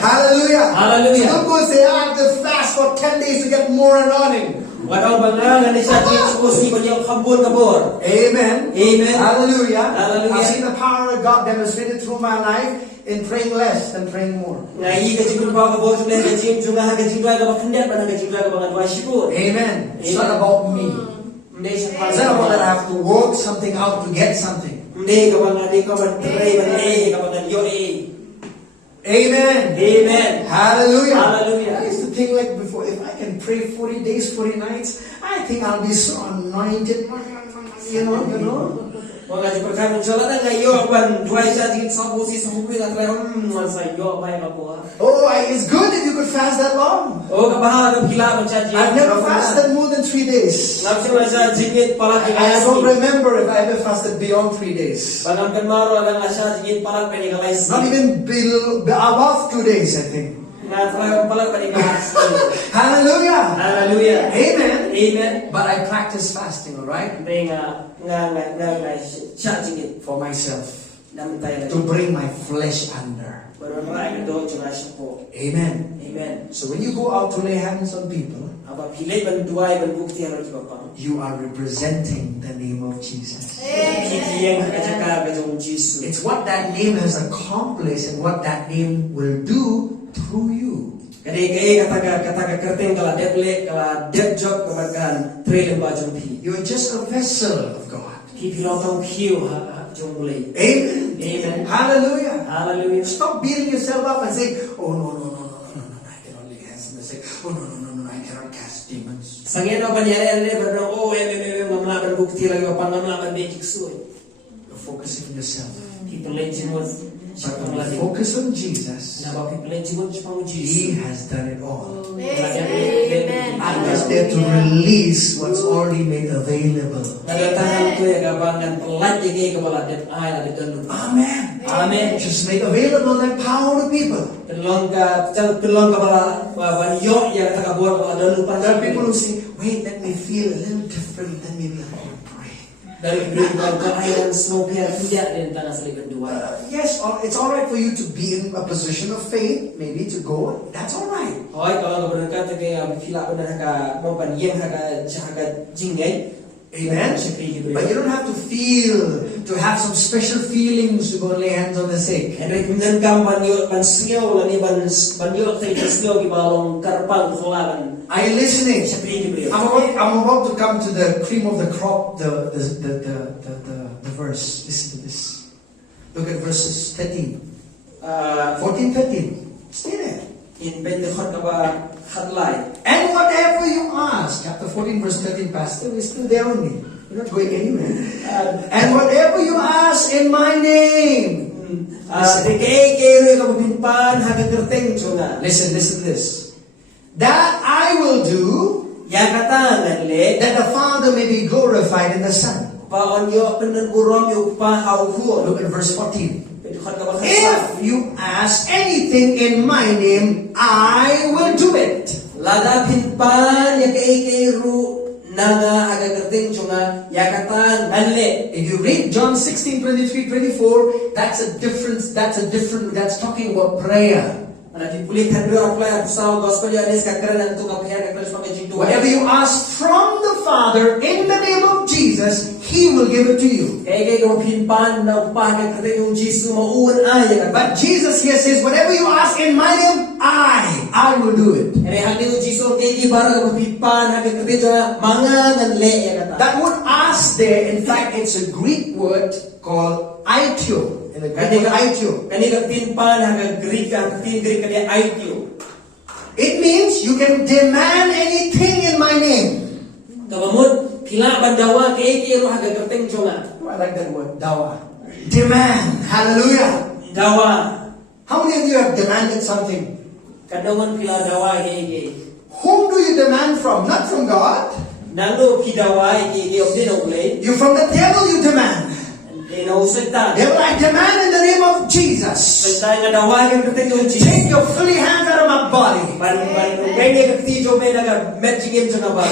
Hallelujah. Hallelujah. Don't go say, I have to fast for 10 days to get more anointing. Amen. Amen. Hallelujah. Hallelujah. I've seen the power of God demonstrated through my life in praying less than praying more. Amen. It's not about me. It's not about that I have to work something out to get something. Amen. Amen. Hallelujah. Hallelujah. I used to think like before, if I can pray 40 days, 40 nights, I think I'll be so anointed. You know. Oh, it's good if you could fast that long. I've never fasted more than 3 days. I don't remember if I ever fasted beyond 3 days. Not even above 2 days, I think. Hallelujah. Hallelujah. Amen. Amen. But I practice fasting, alright? For myself. To bring my flesh under. Amen. Amen. So when you go out to lay hands on people, you are representing the name of Jesus. It's what that name has accomplished and what that name will do through you. You're just a vessel of God. Amen. Amen. Hallelujah. Hallelujah. Stop beating yourself up and say, oh no, I cannot lay hands on the sick. Oh no, I cannot cast demons. You're focusing on yourself. But focus on Jesus. He has done it all. Amen. And there's there to release what's already made available. Nagatahan ko yung kabangan pelat yung kabalat ay na dito. Amen. Amen. Just make available that power to people. Tulong ka bala banyo yang tagabuhat ko adon lupa. There are people who say, wait, let me feel a little different, then maybe I can pray. Dari berikan kelahiran snowpiercer tidak di tanah selikan dua. Yes, it's all right for you to be in a position of faith, maybe to go. That's all right. Hoy kalau berdekat dengan bila benar ka mampan yang jaga jingai. Amen. But you don't have to feel, to have some special feelings to go and lay hands on the sick. Henry kemudian kam banyo bansiyo lani banyo tay bansiyo di balong karpang kolaban. Are you listening? Seperti itu. I'm about to come to the cream of the crop, the verse. Listen to this. Look at verses 13. 14, 13. Stay there. In Pentecost kaba khatlai. And whatever you ask, chapter 14, verse 13, Pastor, we're still there only. We're not going anywhere. And whatever you ask in my name. Listen to this. That I will do, that the Father may be glorified in the Son. Look at verse 14. If you ask anything in my name, I will do it. If you read John 16, 23, 24, that's talking about prayer. Whatever you ask from the Father in the name of Jesus, He will give it to you. But Jesus here says, whatever you ask in my name, I will do it. That word ask there, in fact, it's a Greek word called aitio. It means you can demand anything in my name. I like that word, dawa. Demand. Hallelujah. How many of you have demanded something? Whom do you demand from? Not from God. You from the devil you demand. Devil, I demand in the name of Jesus. Take your filthy hands out of my body.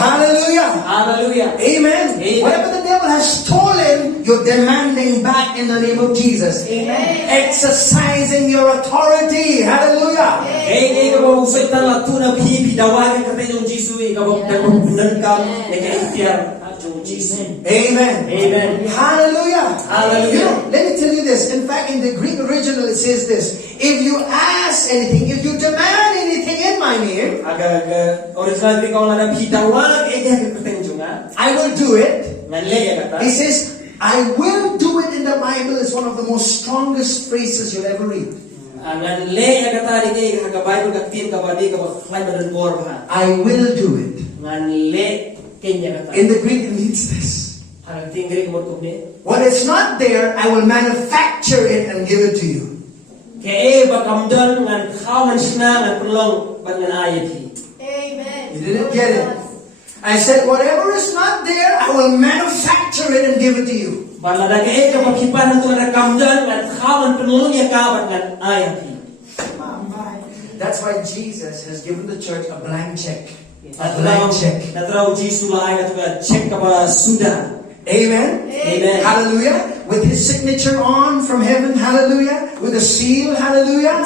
Hallelujah. Amen. Whatever the devil has stolen, you're demanding back in the name of Jesus. Amen. Exercising your authority. Hallelujah. Amen. Hallelujah. You know, let me tell you this. In fact, in the Greek original it says this. If you ask anything, if you demand anything in my name, I will do it. He says, I will do it in the Bible is one of the most strongest phrases you'll ever read. I will do it. In the Greek it means this. What is not there, I will manufacture it and give it to you. Amen. You didn't get it. I said, whatever is not there, I will manufacture it and give it to you. That's why Jesus has given the church a blank check. A blank check. Amen. Amen. Hallelujah. With his signature on from heaven. Hallelujah. With a seal. Hallelujah.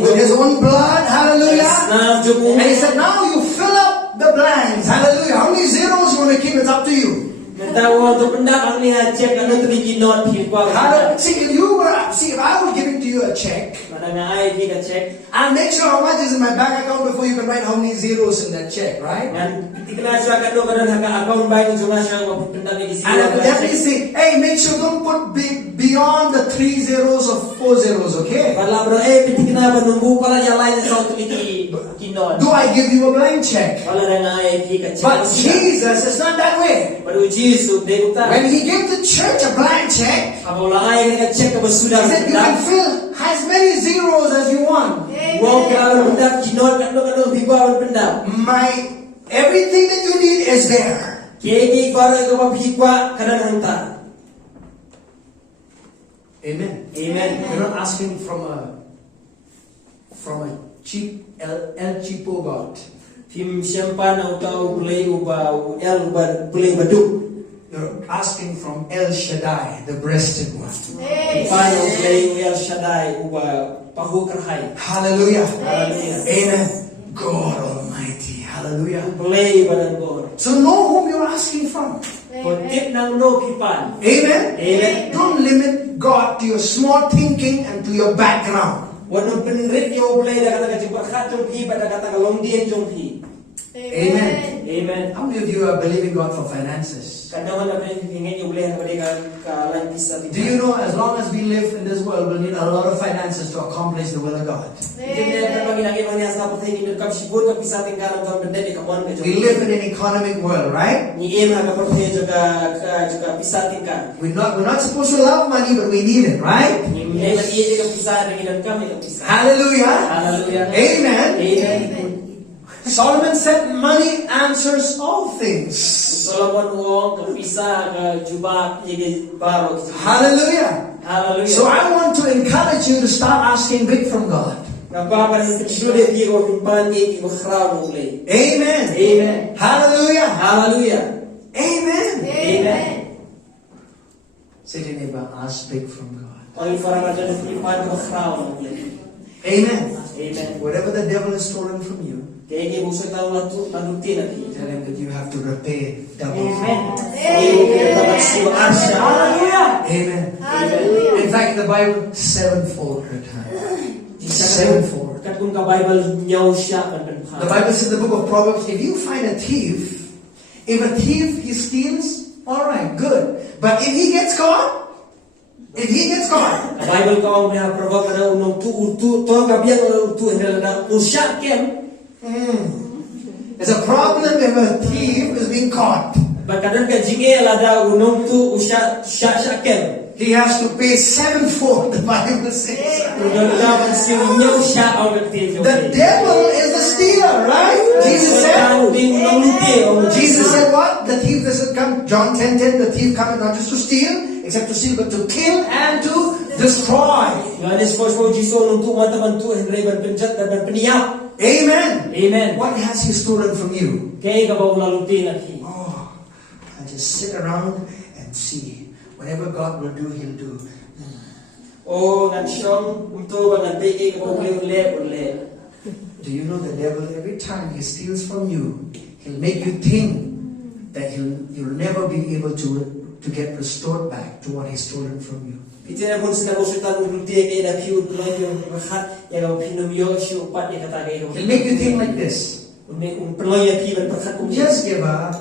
With his own blood. Hallelujah. And he said, now you fill up the blanks. Hallelujah. How many zeros you want to keep? It's up to you. See, if I was giving to you a check, I'll make sure how much is in my bank account before you can write how many zeros in that check, right? And I would definitely say, hey, make sure don't put beyond the 3 zeros or 4 zeros, okay? Do I give you a blank check? But Jesus is not that way. When he gave the church a blank check, he said you can fill as many zeros as you want. Wong kalau pendap jinot kan bibawan pendap. Everything that you need is there. Kegi para ke bapikwa kanan hanta. Amen. Amen. You're not asking from a cheap El Cheapo God. Tim siampan atau boleh ubah el ubah boleh baduk. You're asking from El Shaddai, the breasted one. Pan boleh El Shaddai ubah pahu kerhai. Hallelujah. Hallelujah. Amen. God Almighty. Hallelujah. Boleh badan God. So know whom you're asking from. Kotip nang no kipan. Amen. Amen. Don't limit God to your small thinking and to your background. Wanong penrit yo boleh dah kata jumpa khatung pi pada kata kalong dia jong pi. Amen. Amen. How many of you are believing God for finances? Kadang ada ingin yo boleh pada kalan kisah. Do you know as long as we live in this world, we'll need a lot of finances to accomplish the will of God. Kita berbagi lagi banyak sahabat ini dekat sibuk ke kisah tinggal dalam benda di kawan ke. We live in an economic world, right? Ni em agak percaya juga pisah tinggal. We're not supposed to love money, but we need it, right? Ni em dia juga pisah dengan kami ke pisah. Hallelujah. Hallelujah. Amen. Amen. Solomon said, money answers all things. Solomon wong ke pisah ke jubah jadi baru. Hallelujah. Hallelujah. So I want to encourage you to start asking big from God. Napa sudah dia kumpan di berkhram mulai. Amen. Amen. Hallelujah. Hallelujah. Amen. Amen. Say to your neighbor, ask big from God. Orang orang macam kumpan berkhram mulai. Amen. Amen. Whatever the devil has stolen from you, Kaya busuk tahu lah tu tanutin lagi. tell him that you have to repay double. Amen. Hallelujah. Amen. Hallelujah. In fact, in the Bible, sevenfold return. Sevenfold. Kung ka Bible nyaw siya kan ben. The Bible says in the book of Proverbs, if you find a thief, if a thief he steals, all right, good. But if he gets caught, Bible ka ang mga proverb na unong tu ka biang tu na usya kem. There's a problem if a thief is being caught. Bakadang ka jinge lada unong tu usya sya kem. He has to pay sevenfold, the Bible says. The devil is the stealer, right? Jesus said what? The thief doesn't come, John 10:10, the thief cometh not just to steal, except to steal, but to kill and to destroy. Amen. Amen. What has he stolen from you? Oh, I just sit around and see. Whatever God will do, He'll do. Do you know the devil, every time he steals from you, he'll make you think that you'll never be able to get restored back to what he's stolen from you. He'll make you think like this. Just give up.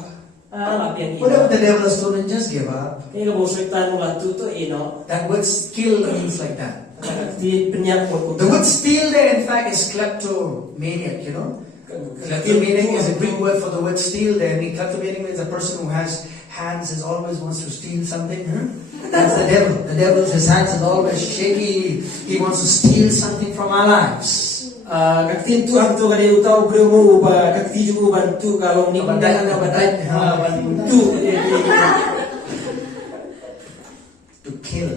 Whatever the devil has stolen, just give up. That word steal means like that. The word steal there, in fact, is kleptomaniac, you know. Kleptomaniac is a Greek word for the word steal there. And kleptomaniac means a person who has hands and always wants to steal something. That's the devil. The devil, his hands are always shaky. He wants to steal something from our lives. Kaktin tu ang tu kali utau berumur ba kakti juga bantu kalau ni Badai. bantu To kill.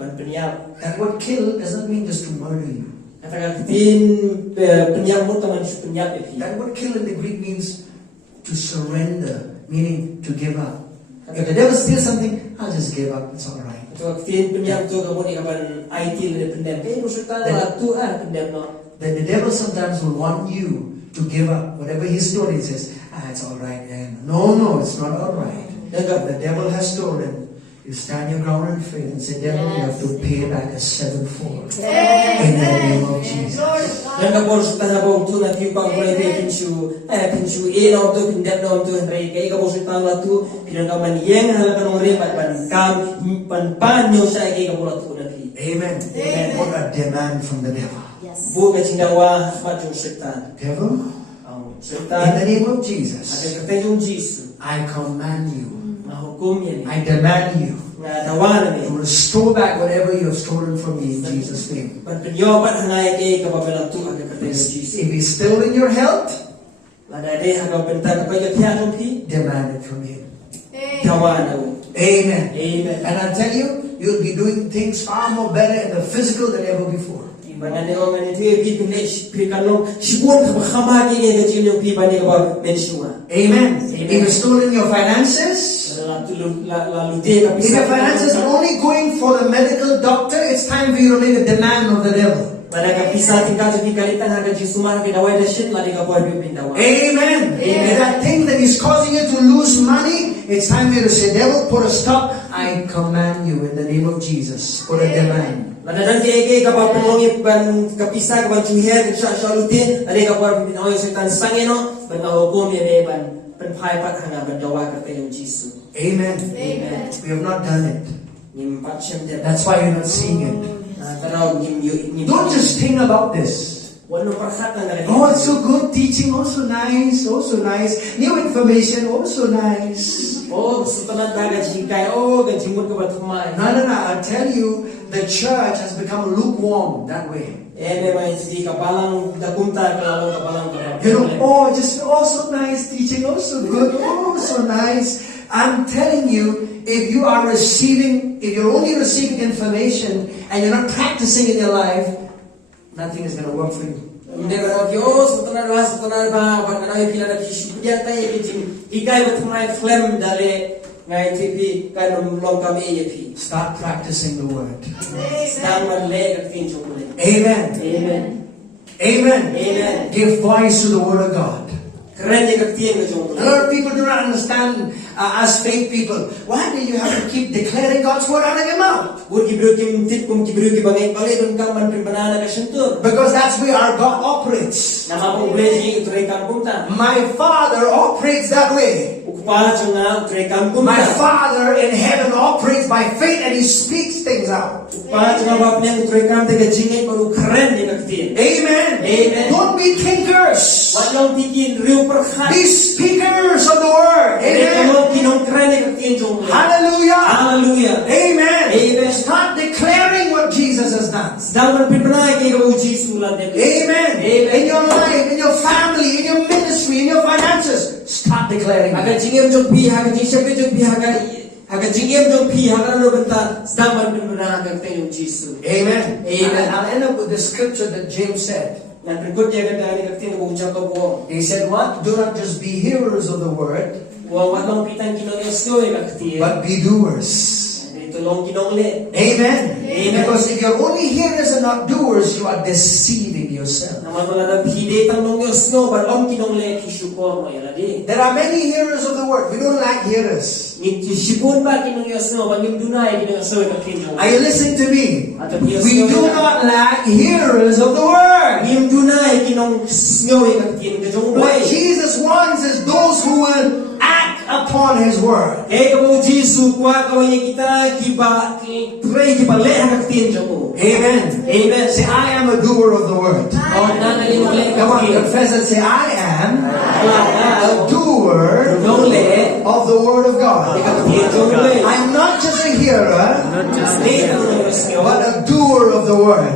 Penyap. That word kill doesn't mean just to murder you. Kata kaktin penyap mu teman penyap itu. That word kill in the Greek means to surrender, meaning to give up. If the devil steals something, I'll just give up, it's alright. Kaktin penyap tu kamu ni kapan IT le pendem. Maksudnya lah tu pendem no. Then the devil sometimes will want you to give up whatever he stole. He says, it's alright then. No, it's not alright. The devil has stolen. You stand your ground in faith and say, devil, you have to pay back a sevenfold. In the name of Jesus. Dan kapor sudah nabong tu nanti upang mulai pinsu eno tu pindah dom tu henry kaya kapor sudah lah tu pindah kaman yang halakan orang pan nyo sa kaya kapor tu nanti. Amen. What a demand from the devil. Bu kacinawa macam setan. Devil, in Setan. the name of Jesus, Ada kata yung Jesus. I command you. Mahukum yan. I demand you. nga dawa and nami restore back whatever you have stolen from me in Jesus' name. pan penyobat hangay kay kababalang tu aga katay Jesus If he's still in your health, ladade hagaw benta kapayat hiatong pi demand it from him. dawa na u. Amen. Amen. And I tell you, you'll be doing things far more better in the physical than ever before. Manane o manito e pi pinesh pi kanong sibon ka khama ki ge jin pi bani ka menshua. Amen. If you're still in your finances, if your finances are only going for the medical doctor, it's time for you to make a demand of the devil. Amen. Amen. If that thing that is causing you to lose money, it's time for you to say, devil, put a stop. I command you in the name of Jesus. Put a demand. Madadan kay kapag penongi ban kapisa ban chuher sa salute ale kapag pinoy sa tan sangeno ban hukum ye ban penpai pat hanga ban dawa ka tayo Jesus. Amen. Amen. We have not done it. Nim patchem de. That's why you're not seeing it. Don't just think about this. Wano parhatan na. Oh, it's so good teaching, oh so nice, oh so nice. New information, oh so nice. Oh, sutanan daga jingkay. Oh, ganjimut ka ba tumay? No. I tell you, the church has become lukewarm that way. May hindi ka balang dakunta ka balang ka. You know, oh, just oh so nice teaching, oh so good, oh so nice. I'm telling you, if you're only receiving information and you're not practicing in your life, nothing is going to work for you. Hindi ba na Diyos, sutunan ba, pag nanay pila na kisipudyan tayo, ikay ba tumay flem dali, ngay tipi, kanong long kami iyapi. Start practicing the word. Sedang manle, katin chokule. Amen. Amen. Amen. Amen. Give voice to the word of God. Keren ni katin ka A chokule. lot of people do not understand as faith people. Why do you have to keep declaring God's word out of your mouth? Bur kibru kim tip kum kibru ki bangay pale dun kang man pribanana ka sentur. Because that's where our God operates. Nama po blessing ituray kang punta. My Father operates that way. Ukupala chunga ituray kang punta. My Father in heaven operates by faith and He speaks things out. Ukupala chunga bapnya ituray kang tega jingay baru keren ni katin. Amen. Amen. Don't be thinkers. Wanyong tikin riu perkhat. Be speakers of the word. Amen. Hallelujah. Hallelujah. Amen. Amen. Start declaring what Jesus has done. Amen. Amen. In your life, in your family, in your ministry, in your finances, start declaring. Aga jingem jong pi, aga jingem jong pi, aga jingem jong pi, aga no benta sedang berbenah aga tayong Jesus. Amen. Amen. I'll end up with the scripture that James said. Na berikut dia kata ni katin ko ucap ko. He said, "What? Do not just be hearers of the word, Wa watong pitang kinongesyo e katin. but be doers." Tulong kinongle. Amen. Amen. Because if you're only hearers and not doers, you are deceiving yourself. Naman wala na hide tang nongesyo, balong kinongle kisupor mo yaladi. There are many hearers of the word. We don't lack hearers. Ni sipon ba kinongesyo, bangim dunay kinongesyo e katin. Are you listening to me? We do not lack hearers of the word. Ngim dunay kinongesyo e katin kajong What way. Jesus wants is those who will act upon His word. Eh kamo Jesus kwa kawanya kita kiba pray kiba leha katin jamo. Amen. Amen. Say, I am a doer of the word. Oh nanali mo le Come on, confess and say, I am a doer of the word of God. I am not just a hearer, but a doer of the word.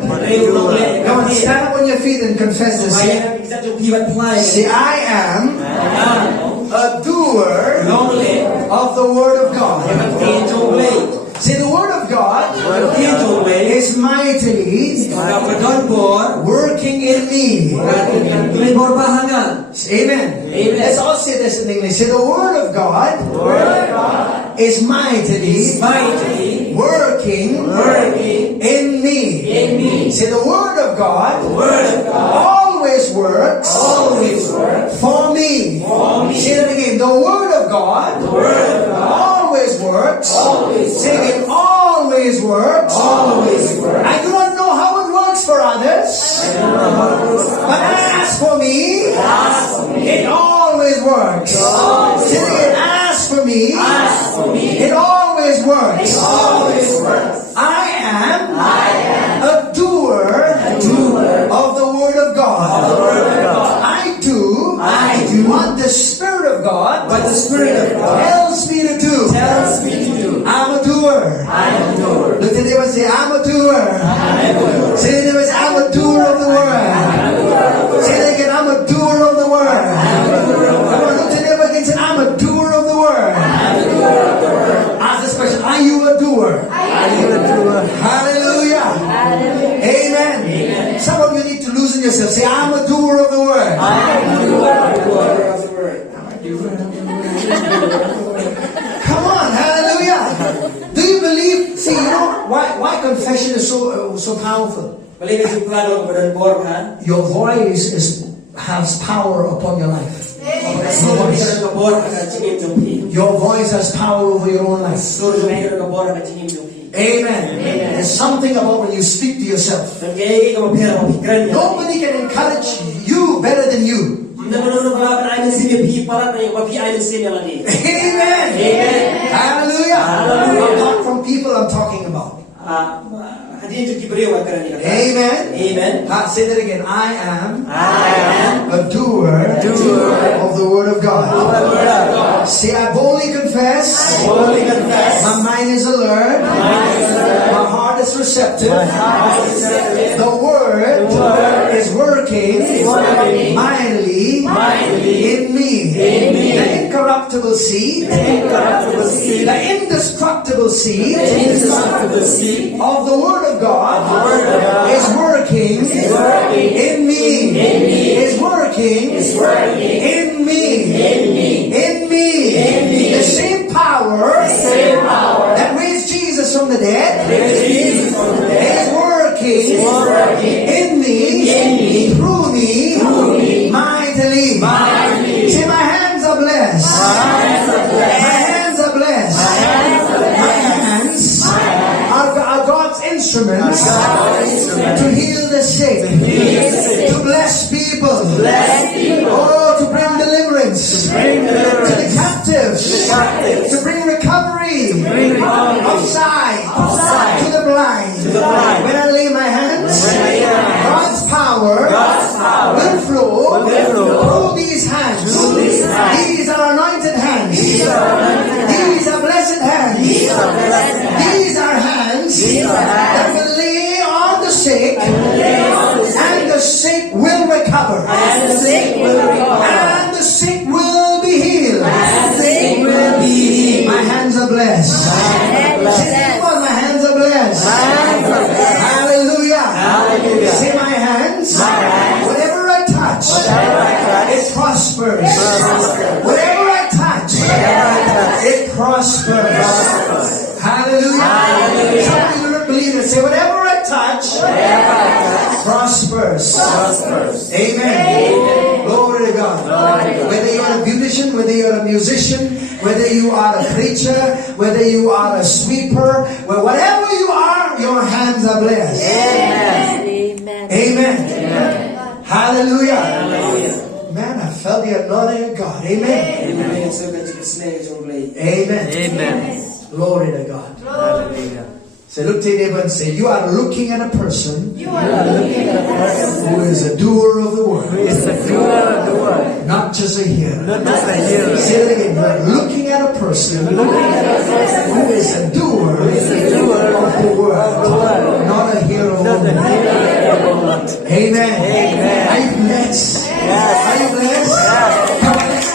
Come on, stand up on your feet and confess this. Say, I am a doer of the word of God. Say, the word of God is mightily working in me. Amen. Let's all say this in English. Say, the word of God is mightily working in me. Say, the word of God always works for me. Say that again. The word of God always works. Say it, always works. I do not know how it works for others, but as for me, it always works. Say it, as for me, it always works. I am a doer of the word of God. I do what the Spirit of God tells me to do. I'm a doer. Look at them and say, I'm a doer. Say to them and say, I'm a doer of the word. Say it again, I'm a doer of the word. Come on, look at them again and say, I'm a doer of the word. Ask this question, are you a doer? Hallelujah. Amen. Some of you need to loosen yourself. Say, I'm a doer of the word. Come on, hallelujah. Do you believe? See, you know why confession is so powerful? Your voice has power upon your life. Your voice has power over your own life. Amen. There's something about when you speak to yourself. Nobody can encourage you better than you. Amen. Hallelujah. Apart from people I'm talking about. Amen. Say that again. I am a doer of the word of God. Say, I boldly confess. My mind is alert. My heart is receptive. The word is working mightily in me. The incorruptible seed, the indestructible seed of the word of God is working in me. Is working in me. The same power that raised Jesus from the dead is working in me, through me, mightily. Say, my hands are blessed. My hands are blessed. My hands are God's instruments to heal the sick, to bless people, oh, to bring deliverance to the captives, to bring recovery of sight to the blind. When I lay my hands, God's power will flow through these hands. These are anointed hands. These are blessed hands. These are hands that will lay on the sick, and the sick will recover. And the sick will be healed. My hands are blessed. Say, come on, my hands are blessed. Hallelujah. Say, my hands, whatever I touch, it prospers. Whatever I touch, it prospers. Hallelujah. Some of you don't believe it. Say, whatever I touch, prospers. Amen. Glory to God. Whether you're a beautician, whether you're a musician, whether you are a preacher, whether you are a sweeper, whatever you are, your hands are blessed. Amen. Hallelujah. Man, I felt the anointing of God. Amen. Amen. Glory to God. Hallelujah. So look to your neighbor and say, you are looking at a person who is a doer of the word. Not just a hearer. Say it again. You are looking at a person who is a doer of the word. Not a hearer only. Amen. Are you blessed? Are you blessed? Come on, let's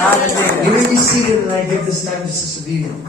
Hallelujah. You may be seated and I give this time to Sister Vivian.